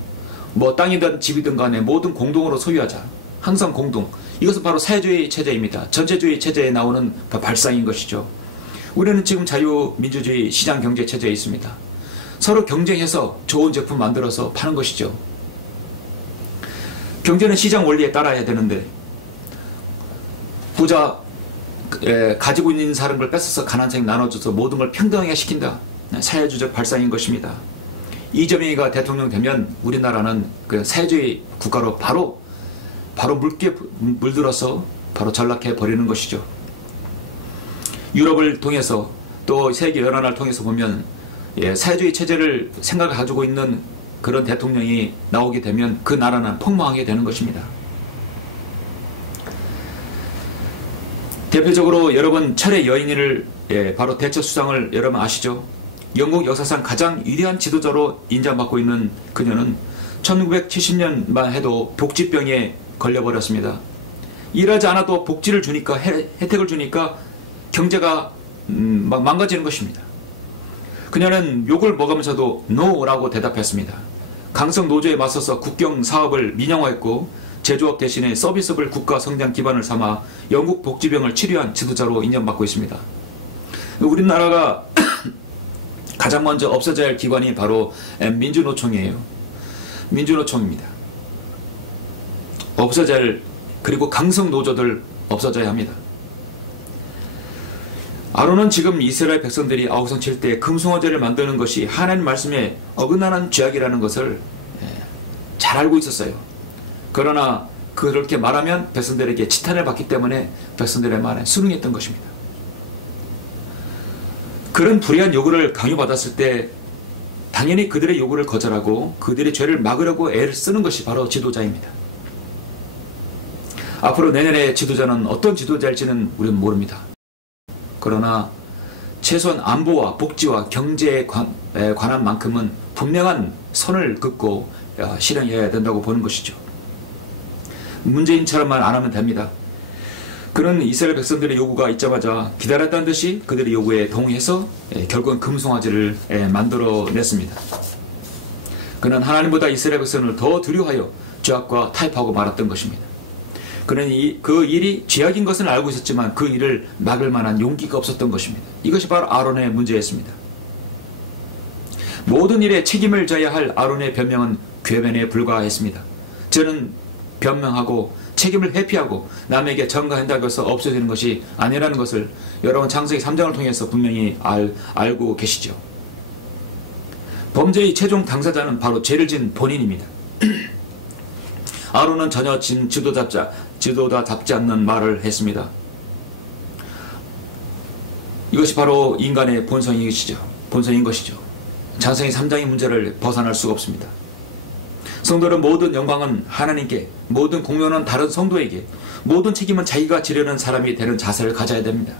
뭐 땅이든 집이든 간에 모든 공동으로 소유하자. 항상 공동. 이것은 바로 사회주의 체제입니다. 전체주의 체제에 나오는 발상인 것이죠. 우리는 지금 자유민주주의 시장 경제 체제에 있습니다. 서로 경쟁해서 좋은 제품 만들어서 파는 것이죠. 경제는 시장 원리에 따라야 되는데, 부자 가지고 있는 사람을 뺏어서 가난한 사람이 나눠줘서 모든 걸 평등하게 시킨다. 사회주의적 발상인 것입니다. 이재명이가 대통령 되면 우리나라는 그 사회주의 국가로 바로 묽게 물들어서 바로 전락해 버리는 것이죠. 유럽을 통해서 또 세계 여러 나라를 통해서 보면 사회주의 체제를 생각을 가지고 있는 그런 대통령이 나오게 되면 그 나라는 폭망하게 되는 것입니다. 대표적으로 여러분 철의 여인을 바로 대처 수상을 여러분 아시죠? 영국 역사상 가장 위대한 지도자로 인정받고 있는 그녀는 1970년만 해도 복지병에 걸려버렸습니다. 일하지 않아도 복지를 주니까, 혜택을 주니까 경제가 막 망가지는 것입니다. 그녀는 욕을 먹으면서도 NO라고 대답했습니다. 강성 노조에 맞서서 국경 사업을 민영화했고 제조업 대신에 서비스업을 국가 성장 기반을 삼아 영국 복지병을 치료한 지도자로 인정받고 있습니다. 우리나라가 가장 먼저 없어져야 할 기관이 바로 민주노총이에요. 민주노총입니다. 없어져야 할, 그리고 강성 노조들 없어져야 합니다. 아론은 지금 이스라엘 백성들이 아우성 칠 때 금송아지를 만드는 것이 하나님 말씀에 어긋나는 죄악이라는 것을 잘 알고 있었어요. 그러나 그렇게 말하면 백성들에게 지탄을 받기 때문에 백성들의 말에 순응했던 것입니다. 그런 불의한 요구를 강요받았을 때 당연히 그들의 요구를 거절하고 그들의 죄를 막으려고 애를 쓰는 것이 바로 지도자입니다. 앞으로 내년에 지도자는 어떤 지도자일지는 우리는 모릅니다. 그러나 최소한 안보와 복지와 경제에 관한 만큼은 분명한 선을 긋고 실행해야 된다고 보는 것이죠. 문재인처럼만 안 하면 됩니다. 그는 이스라엘 백성들의 요구가 있자마자 기다렸다는 듯이 그들의 요구에 동의해서 결국은 금송아지를 만들어냈습니다. 그는 하나님보다 이스라엘 백성을 더 두려워하여 죄악과 타협하고 말았던 것입니다. 그는 그 일이 죄악인 것은 알고 있었지만 그 일을 막을 만한 용기가 없었던 것입니다. 이것이 바로 아론의 문제였습니다. 모든 일에 책임을 져야 할 아론의 변명은 궤변에 불과했습니다. 저는 변명하고 책임을 회피하고 남에게 전가한다고 해서 없어지는 것이 아니라는 것을 여러분 창세기 3장을 통해서 분명히 알고 계시죠. 범죄의 최종 당사자는 바로 죄를 지은 본인입니다. 아론은 전혀 지도자답지 않는 말을 했습니다. 이것이 바로 인간의 본성인 것이죠. 창세기 3장의 문제를 벗어날 수가 없습니다. 성도는 모든 영광은 하나님께, 모든 공로는 다른 성도에게, 모든 책임은 자기가 지려는 사람이 되는 자세를 가져야 됩니다.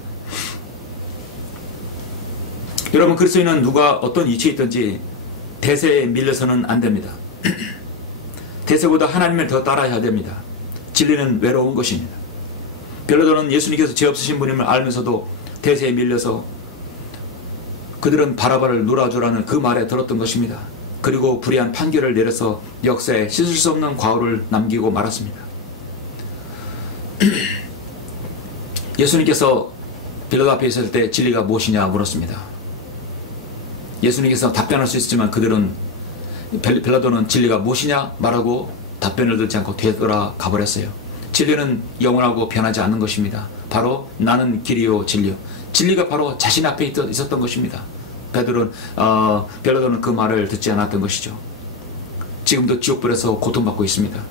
여러분, 그리스도인은 누가 어떤 위치에 있든지 대세에 밀려서는 안 됩니다. 대세보다 하나님을 더 따라야 됩니다. 진리는 외로운 것입니다. 빌라도는 예수님께서 죄 없으신 분임을 알면서도 대세에 밀려서 그들은 바라바를 놀아주라는 그 말에 들었던 것입니다. 그리고 불의한 판결을 내려서 역사에 씻을 수 없는 과오를 남기고 말았습니다. 예수님께서 빌라도 앞에 있을 때 진리가 무엇이냐 물었습니다. 예수님께서 답변할 수 있었지만 빌라도는 진리가 무엇이냐 말하고 답변을 듣지 않고 되돌아 가버렸어요. 진리는 영원하고 변하지 않는 것입니다. 바로 나는 길이요 진리요. 진리가 바로 자신 앞에 있었던 것입니다. 빌라도는 그 말을 듣지 않았던 것이죠. 지금도 지옥불에서 고통받고 있습니다.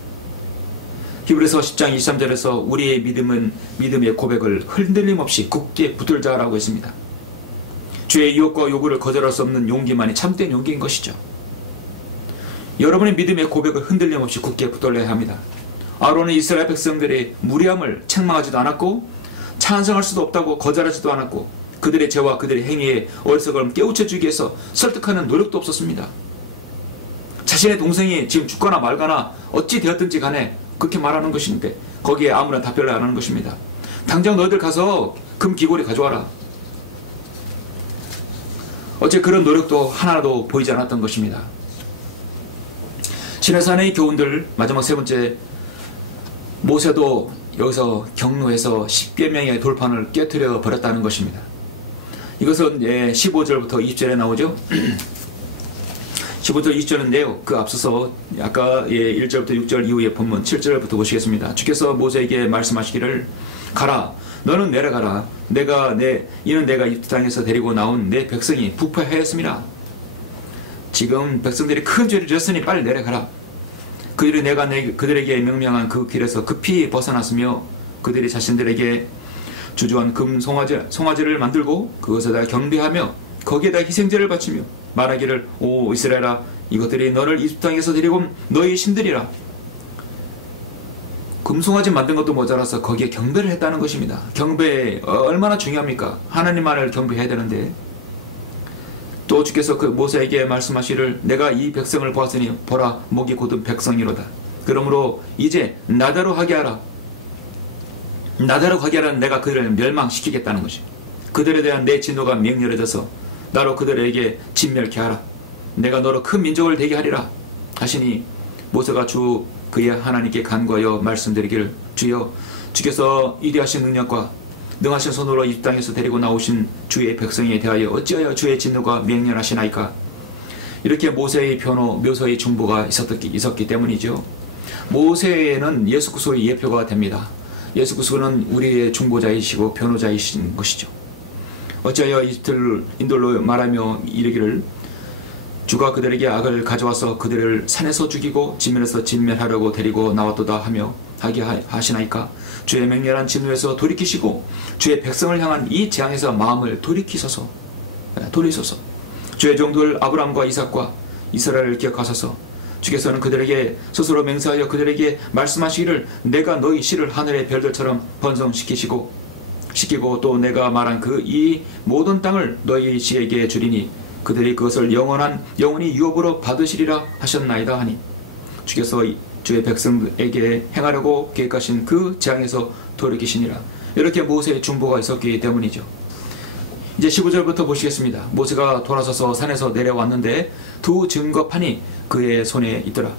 히브리서 10장 23절에서 우리의 믿음의 고백을 흔들림 없이 굳게 붙들자라고 했습니다. 주의 유혹과 요구를 거절할 수 없는 용기만이 참된 용기인 것이죠. 여러분의 믿음의 고백을 흔들림 없이 굳게 붙들려야 합니다. 아론은 이스라엘 백성들의 무리함을 책망하지도 않았고 찬성할 수도 없다고 거절하지도 않았고 그들의 죄와 그들의 행위의 어리석음을 깨우쳐주기 위해서 설득하는 노력도 없었습니다. 자신의 동생이 지금 죽거나 말거나 어찌 되었든지 간에 그렇게 말하는 것인데 거기에 아무런 답변을 안 하는 것입니다. 당장 너희들 가서 금 귀고리 가져와라. 어째 그런 노력도 하나도 보이지 않았던 것입니다. 시내산의 교훈들 마지막 세 번째, 모세도 여기서 경로에서 10계명의 돌판을 깨트려 버렸다는 것입니다. 이것은 15절부터 20절에 나오죠. 15절 20절인데요. 그 앞서서 아까 1절부터 6절 이후의 본문 7절부터 보시겠습니다. 주께서 모세에게 말씀하시기를 가라 너는 내려가라 이는 내가 이 땅에서 데리고 나온 내 백성이 부패하였습니다. 지금 백성들이 큰 죄를 지었으니 빨리 내려가라. 그들이 내가 그들에게 명령한 그 길에서 급히 벗어났으며 그들이 자신들에게 주저한 금 송아지를 만들고 그것에다 경배하며 거기에다 희생제를 바치며 말하기를 오 이스라엘아 이것들이 너를 이집트 땅에서 데리고 온 너희 신들이라. 금송아지 만든 것도 모자라서 거기에 경배를 했다는 것입니다. 경배 얼마나 중요합니까? 하나님만을 경배해야 되는데 또 주께서 그 모세에게 말씀하시를 내가 이 백성을 보았으니 보라 목이 곧은 백성이로다. 그러므로 이제 나더러 하게 하라. 나더러 하게 하라는 내가 그들을 멸망시키겠다는 것이 그들에 대한 내 진노가 맹렬해져서 나로 그들에게 진멸케 하라. 내가 너로 큰 민족을 되게 하리라 하시니 모세가 주 그의 하나님께 간구하여 말씀드리기를 주여 주께서 위대하신 능력과 능하신 손으로 이 땅에서 데리고 나오신 주의 백성에 대하여 어찌하여 주의 진노가 맹렬하시나이까. 이렇게 모세의 변호 묘서의 중보가 있었기 때문이죠. 모세는 예수 그리스도의 예표가 됩니다. 예수 그리스도는 우리의 중보자이시고 변호자이신 것이죠. 어찌하여 이집트를 인돌로 말하며 이르기를 주가 그들에게 악을 가져와서 그들을 산에서 죽이고 지면에서 진멸하려고 데리고 나왔도다 하며 하게 하시나이까. 주의 맹렬한 진노에서 돌이키시고 주의 백성을 향한 이 재앙에서 마음을 돌이소서. 주의 종들 아브라함과 이삭과 이스라엘을 기억하소서. 주께서는 그들에게 스스로 맹세하여 그들에게 말씀하시기를 내가 너희 씨를 하늘의 별들처럼 번성시키고 또 내가 말한 그 이 모든 땅을 너희 씨에게 주리니 그들이 그것을 영원히 유업으로 받으시리라 하셨나이다 하니 주께서 주의 백성에게 행하려고 계획하신 그 재앙에서 돌이키시니라. 이렇게 모세의 중보가 있었기 때문이죠. 이제 15절부터 보시겠습니다. 모세가 돌아서서 산에서 내려왔는데 두 증거판이 그의 손에 있더라.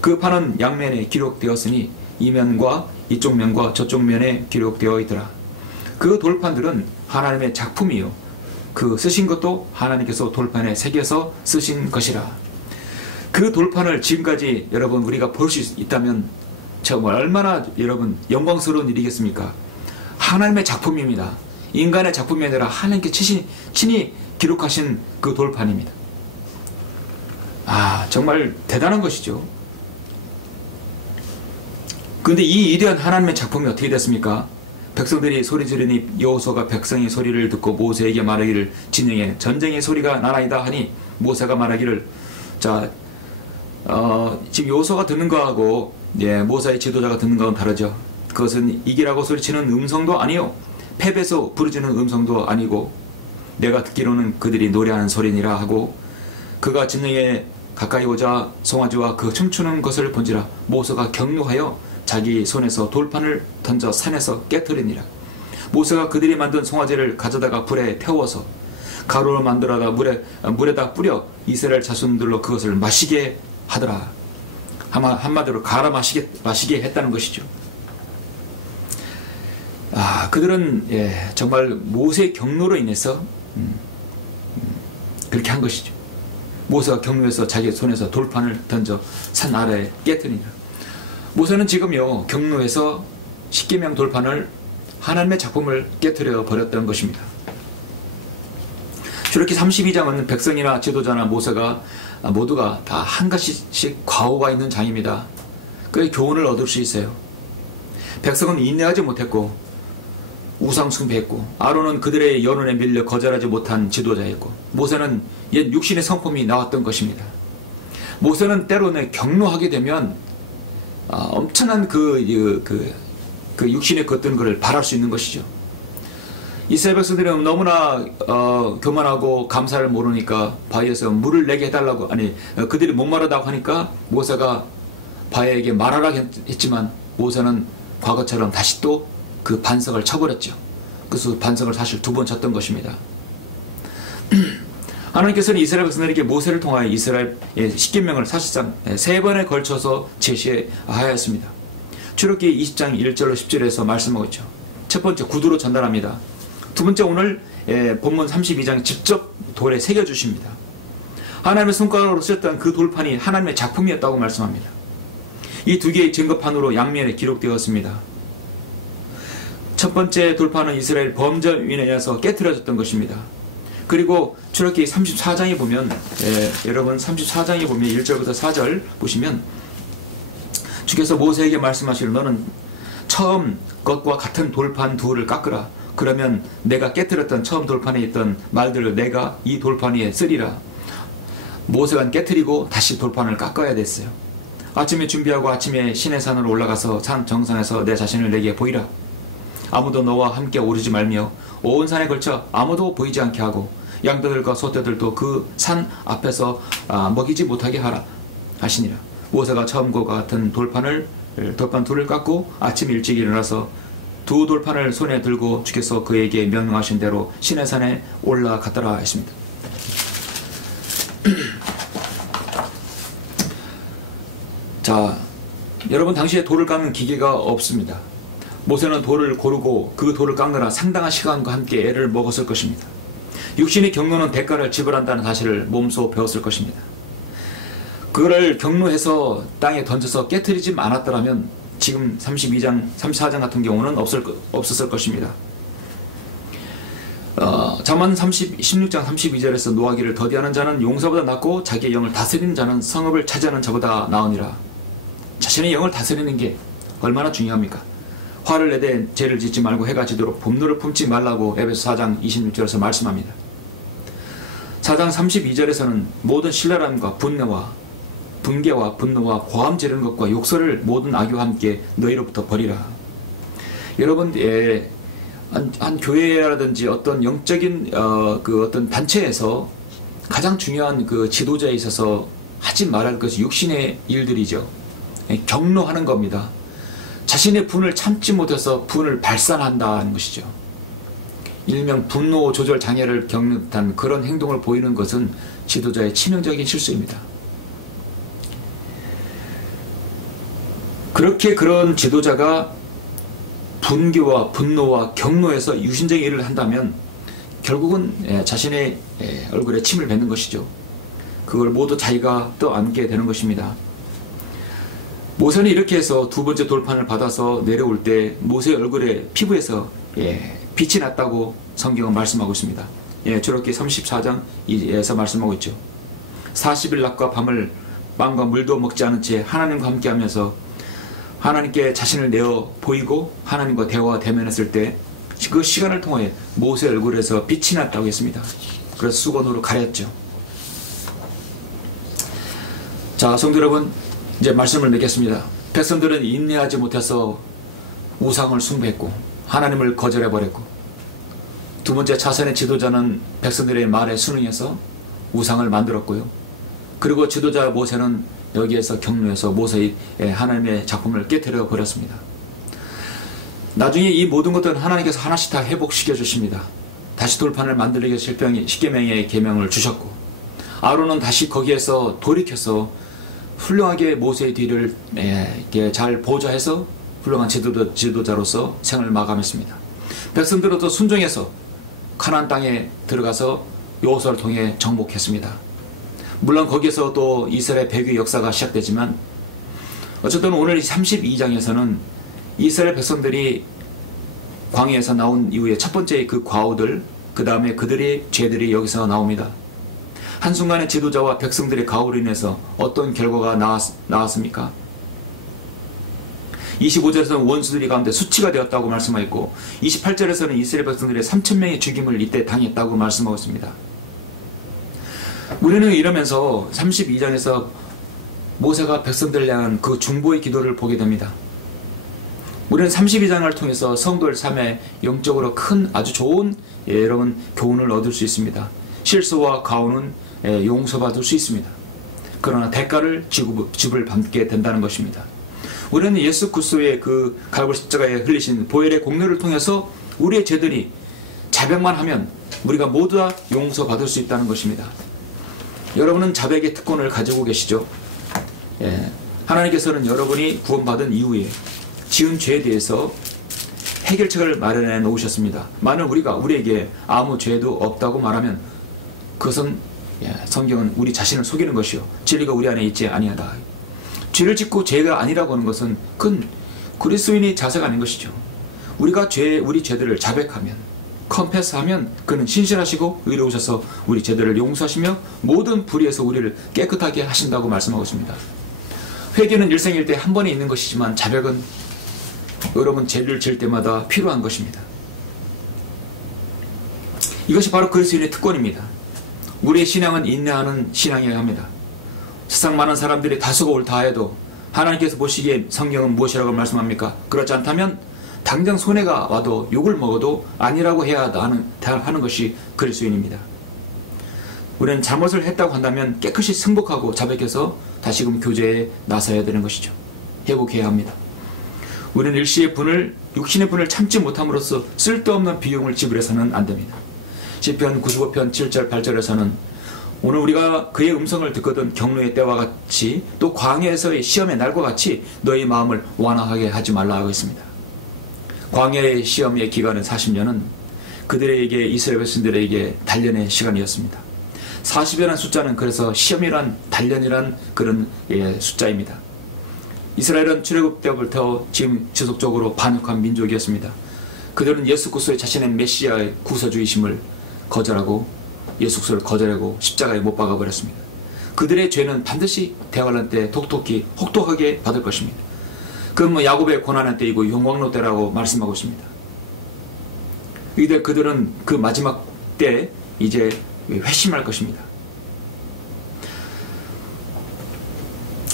그 판은 양면에 기록되었으니 이면과 이쪽 면과 저쪽 면에 기록되어 있더라. 그 돌판들은 하나님의 작품이요 그 쓰신 것도 하나님께서 돌판에 새겨서 쓰신 것이라. 그 돌판을 지금까지 여러분 우리가 볼 수 있다면 정말 얼마나 여러분 영광스러운 일이겠습니까? 하나님의 작품입니다. 인간의 작품이 아니라 하나님께 친히 기록하신 그 돌판입니다. 정말 대단한 것이죠. 그런데 이 위대한 하나님의 작품이 어떻게 됐습니까? 백성들이 소리 지르니 여호수아가 백성의 소리를 듣고 모세에게 말하기를 진영에 전쟁의 소리가 나나이다 하니 모세가 말하기를 지금 여호수아가 듣는 거하고 모세의 지도자가 듣는 거는 다르죠. 그것은 이기라고 소리치는 음성도 아니요 패배에서 부르짖는 음성도 아니고 내가 듣기로는 그들이 노래하는 소리니라 하고 그가 진영에 가까이 오자 송아지와 그 춤추는 것을 본지라 모세가 격노하여 자기 손에서 돌판을 던져 산에서 깨뜨리니라. 모세가 그들이 만든 송아지를 가져다가 불에 태워서 가루를 만들어다 물에다 뿌려 이스라엘 자손들로 그것을 마시게 하더라. 한마디로 갈아 마시게 했다는 것이죠. 그들은 정말 모세의 경로로 인해서 그렇게 한 것이죠. 모세가 경로에서 자기 손에서 돌판을 던져 산 아래에 깨뜨리니라. 모세는 지금요 경로에서 십계명 돌판을 하나님의 작품을 깨뜨려 버렸던 것입니다. 출애굽기 32장은 백성이나 지도자나 모세가 모두가 다 한 가지씩 과오가 있는 장입니다. 그 교훈을 얻을 수 있어요. 백성은 인내하지 못했고 우상 숭배했고 아론은 그들의 여론에 밀려 거절하지 못한 지도자였고 모세는 옛 육신의 성품이 나왔던 것입니다. 모세는 때로는 경로하게 되면 엄청난 그 육신에 걷던 것을 바랄 수 있는 것이죠. 이스라엘 백성들은 너무나 교만하고 감사를 모르니까 바위에서 물을 내게 해달라고, 아니 그들이 목마르다고 하니까 모세가 바위에게 말하라 했지만 모세는 과거처럼 다시 또 그 반석을 쳐버렸죠. 그래서 반석을 사실 2번 쳤던 것입니다. 하나님께서는 이스라엘 백성들에게 모세를 통하여 이스라엘 10계명을 사실상 3번에 걸쳐서 제시하였습니다. 출애굽기 20장 1절로 10절에서 말씀하고 있죠. 첫 번째, 구두로 전달합니다. 두 번째, 오늘 본문 32장 직접 돌에 새겨주십니다. 하나님의 손가락으로 쓰였던 그 돌판이 하나님의 작품이었다고 말씀합니다. 이 2개의 증거판으로 양면에 기록되었습니다. 첫 번째 돌판은 이스라엘 범죄인에 의해서 깨트려졌던 것입니다. 그리고 출애굽기 34장에 보면 여러분 34장에 보면 1절부터 4절 보시면 주께서 모세에게 말씀하시기를 너는 처음 것과 같은 돌판 2를 깎으라. 그러면 내가 깨뜨렸던 처음 돌판에 있던 말들을 내가 이 돌판 위에 쓰리라. 모세가 깨뜨리고 다시 돌판을 깎아야 됐어요. 아침에 준비하고 아침에 시내산으로 올라가서 산 정상에서 내 자신을 내게 보이라. 아무도 너와 함께 오르지 말며 온 산에 걸쳐 아무도 보이지 않게 하고 양떼들과 소떼들도 그 산 앞에서 먹이지 못하게 하라 하시니라. 모세가 처음과 같은 돌판 2를 깎고 아침 일찍 일어나서 2 돌판을 손에 들고 주께서 그에게 명령하신 대로 시내산에 올라갔더라 했습니다. 자, 여러분 당시에 돌을 깎는 기계가 없습니다. 모세는 돌을 고르고 그 돌을 깎느라 상당한 시간과 함께 애를 먹었을 것입니다. 육신의 경로는 대가를 지불한다는 사실을 몸소 배웠을 것입니다. 그거를 경로해서 땅에 던져서 깨트리지 않았더라면 지금 32장, 34장 같은 경우는 없었을 것입니다. 잠언 16장 32절에서 노하기를 더디하는 자는 용사보다 낫고 자기의 영을 다스리는 자는 성읍을 차지하는 자보다 나으니라. 자신의 영을 다스리는 게 얼마나 중요합니까? 화를 내되 죄를 짓지 말고 해가 지도록 분노를 품지 말라고 에베소 4장 26절에서 말씀합니다. 4장 32절에서는 모든 신랄함과 분개와 분노와 고함 지르는 것과 욕설을 모든 악유와 함께 너희로부터 버리라. 여러분, 한 교회라든지 어떤 영적인 어떤 단체에서 가장 중요한 그 지도자에 있어서 하지 말할 것이 육신의 일들이죠. 경로하는 겁니다. 자신의 분을 참지 못해서 분을 발산한다는 것이죠. 일명 분노 조절 장애를 겪는 듯한 그런 행동을 보이는 것은 지도자의 치명적인 실수입니다. 그렇게 그런 지도자가 분교와 분노와 경로에서 유신적인 일을 한다면 결국은 자신의 얼굴에 침을 뱉는 것이죠. 그걸 모두 자기가 떠안게 되는 것입니다. 모세는 이렇게 해서 2번째 돌판을 받아서 내려올 때 모세의 얼굴에 피부에서 빛이 났다고 성경은 말씀하고 있습니다. 출애굽기 34장에서 말씀하고 있죠. 40일 낮과 밤을 빵과 물도 먹지 않은 채 하나님과 함께 하면서 하나님께 자신을 내어 보이고 하나님과 대화와 대면했을 때 그 시간을 통해 모세 얼굴에서 빛이 났다고 했습니다. 그래서 수건으로 가렸죠. 자, 성도 여러분, 이제 말씀을 맺겠습니다. 백성들은 인내하지 못해서 우상을 숭배했고 하나님을 거절해버렸고, 2번째 차선의 지도자는 백성들의 말에 순응해서 우상을 만들었고요. 그리고 지도자 모세는 여기에서 경로해서 모세의 하나님의 작품을 깨트려 버렸습니다. 나중에 이 모든 것들은 하나님께서 하나씩 다 회복시켜 주십니다. 다시 돌판을 만들기 위해서 10계명의 계명을 주셨고, 아론은 다시 거기에서 돌이켜서 훌륭하게 모세의 뒤를 잘 보좌해서 훌륭한 지도자로서 생을 마감했습니다. 백성들은 또 순종해서 가나안 땅에 들어가서 여호수아를 통해 정복했습니다. 물론 거기에서 또 이스라엘 배교의 역사가 시작되지만, 어쨌든 오늘 32장에서는 이스라엘 백성들이 광야에서 나온 이후에 첫 번째 그 과오들, 그 다음에 그들의 죄들이 여기서 나옵니다. 한순간에 지도자와 백성들의 가오로 인해서 어떤 결과가 나왔습니까? 25절에서는 원수들이 가운데 수치가 되었다고 말씀하였고, 28절에서는 이스라엘 백성들의 3,000명의 죽임을 이때 당했다고 말씀하고 있습니다. 우리는 이러면서 32장에서 모세가 백성들을 향한 그 중보의 기도를 보게 됩니다. 우리는 32장을 통해서 성도를 삶에 영적으로 큰 아주 좋은 여러분 교훈을 얻을 수 있습니다. 실수와 가오는 용서받을 수 있습니다. 그러나 대가를 지불 받게 된다는 것입니다. 우리는 예수 그리스도의 그 갈고리 십자가에 흘리신 보혈의 공로를 통해서 우리의 죄들이 자백만 하면 우리가 모두 다 용서받을 수 있다는 것입니다. 여러분은 자백의 특권을 가지고 계시죠? 하나님께서는 여러분이 구원받은 이후에 지은 죄에 대해서 해결책을 마련해 놓으셨습니다. 만일 우리에게 아무 죄도 없다고 말하면 그것은 성경은 우리 자신을 속이는 것이요 진리가 우리 안에 있지 아니하다. 죄를 짓고 죄가 아니라고 하는 것은 큰 그리스도인의 자세가 아닌 것이죠. 우리가 우리 죄들을 자백하면 컨페스하면 그는 신실하시고 의로우셔서 우리 죄들을 용서하시며 모든 불의에서 우리를 깨끗하게 하신다고 말씀하고 있습니다. 회개는 일생일대 한 번에 있는 것이지만 자백은 여러분 죄를 지을 때마다 필요한 것입니다. 이것이 바로 그리스도인의 특권입니다. 우리의 신앙은 인내하는 신앙이어야 합니다. 세상 많은 사람들이 다수가 옳다 해도 하나님께서 보시기에 성경은 무엇이라고 말씀합니까? 그렇지 않다면 당장 손해가 와도 욕을 먹어도 아니라고 해야 하는 것이 그리스도인입니다. 우리는 잘못을 했다고 한다면 깨끗이 승복하고 자백해서 다시금 교제에 나서야 되는 것이죠. 회복해야 합니다. 우리는 육신의 분을 참지 못함으로써 쓸데없는 비용을 지불해서는 안 됩니다. 시편 95편 7절 8절에서는 오늘 우리가 그의 음성을 듣거든 경로의 때와 같이 또 광야에서의 시험의 날과 같이 너희 마음을 완화하게 하지 말라 하고 있습니다. 광야의 시험의 기간은 40년은 그들에게 이스라엘 백성들에게 단련의 시간이었습니다. 40이라는 숫자는 그래서 시험이란 단련이란 그런 숫자입니다. 이스라엘은 출애굽 때부터 지금 지속적으로 반역한 민족이었습니다. 그들은 예수 그리스도의 자신의 메시아의 구서주이심을 거절하고 예수 그리스도를 거절하고 십자가에 못 박아버렸습니다. 그들의 죄는 반드시 대환란 때 혹독하게 받을 것입니다. 그건 야곱의 고난의 때이고 영광로 때라고 말씀하고 있습니다. 그들은 그 마지막 때 이제 회심할 것입니다.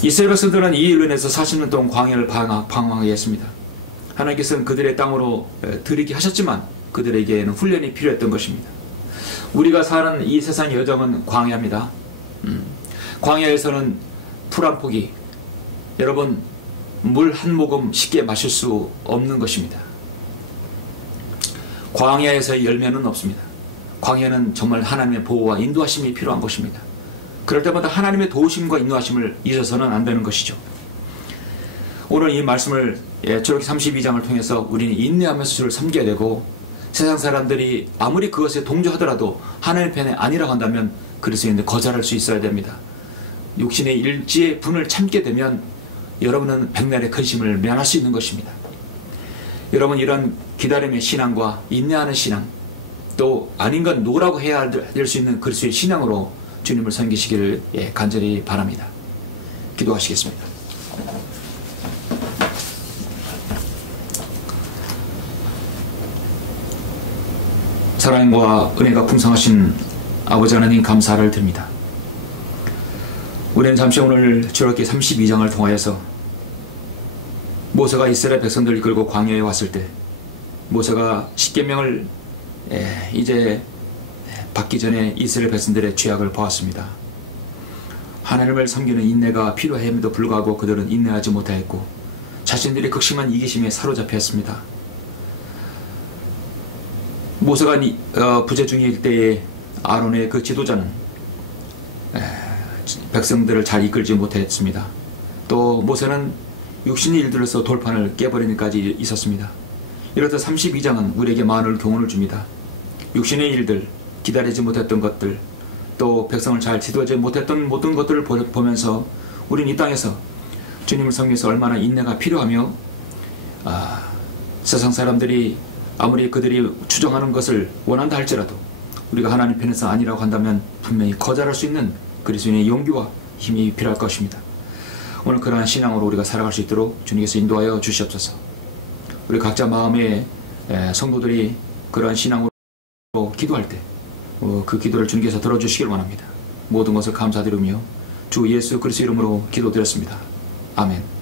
이스라엘 백성들은 이 일로 인해서 40년 동안 광야를 방황하게 했습니다. 하나님께서는 그들의 땅으로 들이게 하셨지만 그들에게는 훈련이 필요했던 것입니다. 우리가 사는 이 세상의 여정은 광야입니다. 광야에서는 풀 한 포기, 여러분 물 한 모금 쉽게 마실 수 없는 것입니다. 광야에서의 열매는 없습니다. 광야는 정말 하나님의 보호와 인도하심이 필요한 것입니다. 그럴 때마다 하나님의 도우심과 인도하심을 잊어서는 안 되는 것이죠. 오늘 이 말씀을 출애굽기 32장을 통해서 우리는 인내하면서 주를 섬겨야 되고 세상 사람들이 아무리 그것에 동조하더라도 하나님 편에 아니라고 한다면 그리스도인들 거절할 수 있어야 됩니다. 육신의 일지의 분을 참게 되면 여러분은 백날의 근심을 면할 수 있는 것입니다. 여러분 이런 기다림의 신앙과 인내하는 신앙 또 아닌 건 노라고 해야 될 수 있는 그리스도의 신앙으로 주님을 섬기시기를 간절히 바랍니다. 기도하시겠습니다. 사랑과 은혜가 풍성하신 아버지 하나님 감사를 드립니다. 우리는 잠시 오늘 출애굽기 32장을 통하여서 모세가 이스라엘 백성들을 이끌고 광야에 왔을 때 모세가 십계명을 이제 받기 전에 이스라엘 백성들의 죄악을 보았습니다. 하나님을 섬기는 인내가 필요함에도 불구하고 그들은 인내하지 못하였고 자신들의 극심한 이기심에 사로잡혔습니다. 모세가 부재 중일 때에 아론의 그 지도자는 백성들을 잘 이끌지 못했습니다. 또 모세는 육신의 일들로서 돌판을 깨버리는 까지 있었습니다. 이렇듯 32장은 우리에게 많은 교훈을 줍니다. 육신의 일들, 기다리지 못했던 것들, 또 백성을 잘 지도하지 못했던 모든 것들을 보면서 우리는 이 땅에서 주님을 섬기면서 얼마나 인내가 필요하며 세상 사람들이 아무리 그들이 추정하는 것을 원한다 할지라도 우리가 하나님 편에서 아니라고 한다면 분명히 거절할 수 있는 그리스도인의 용기와 힘이 필요할 것입니다. 오늘 그러한 신앙으로 우리가 살아갈 수 있도록 주님께서 인도하여 주시옵소서. 우리 각자 마음에 성도들이 그러한 신앙으로 기도할 때 그 기도를 주님께서 들어주시길 원합니다. 모든 것을 감사드리며 주 예수 그리스도 이름으로 기도드렸습니다. 아멘.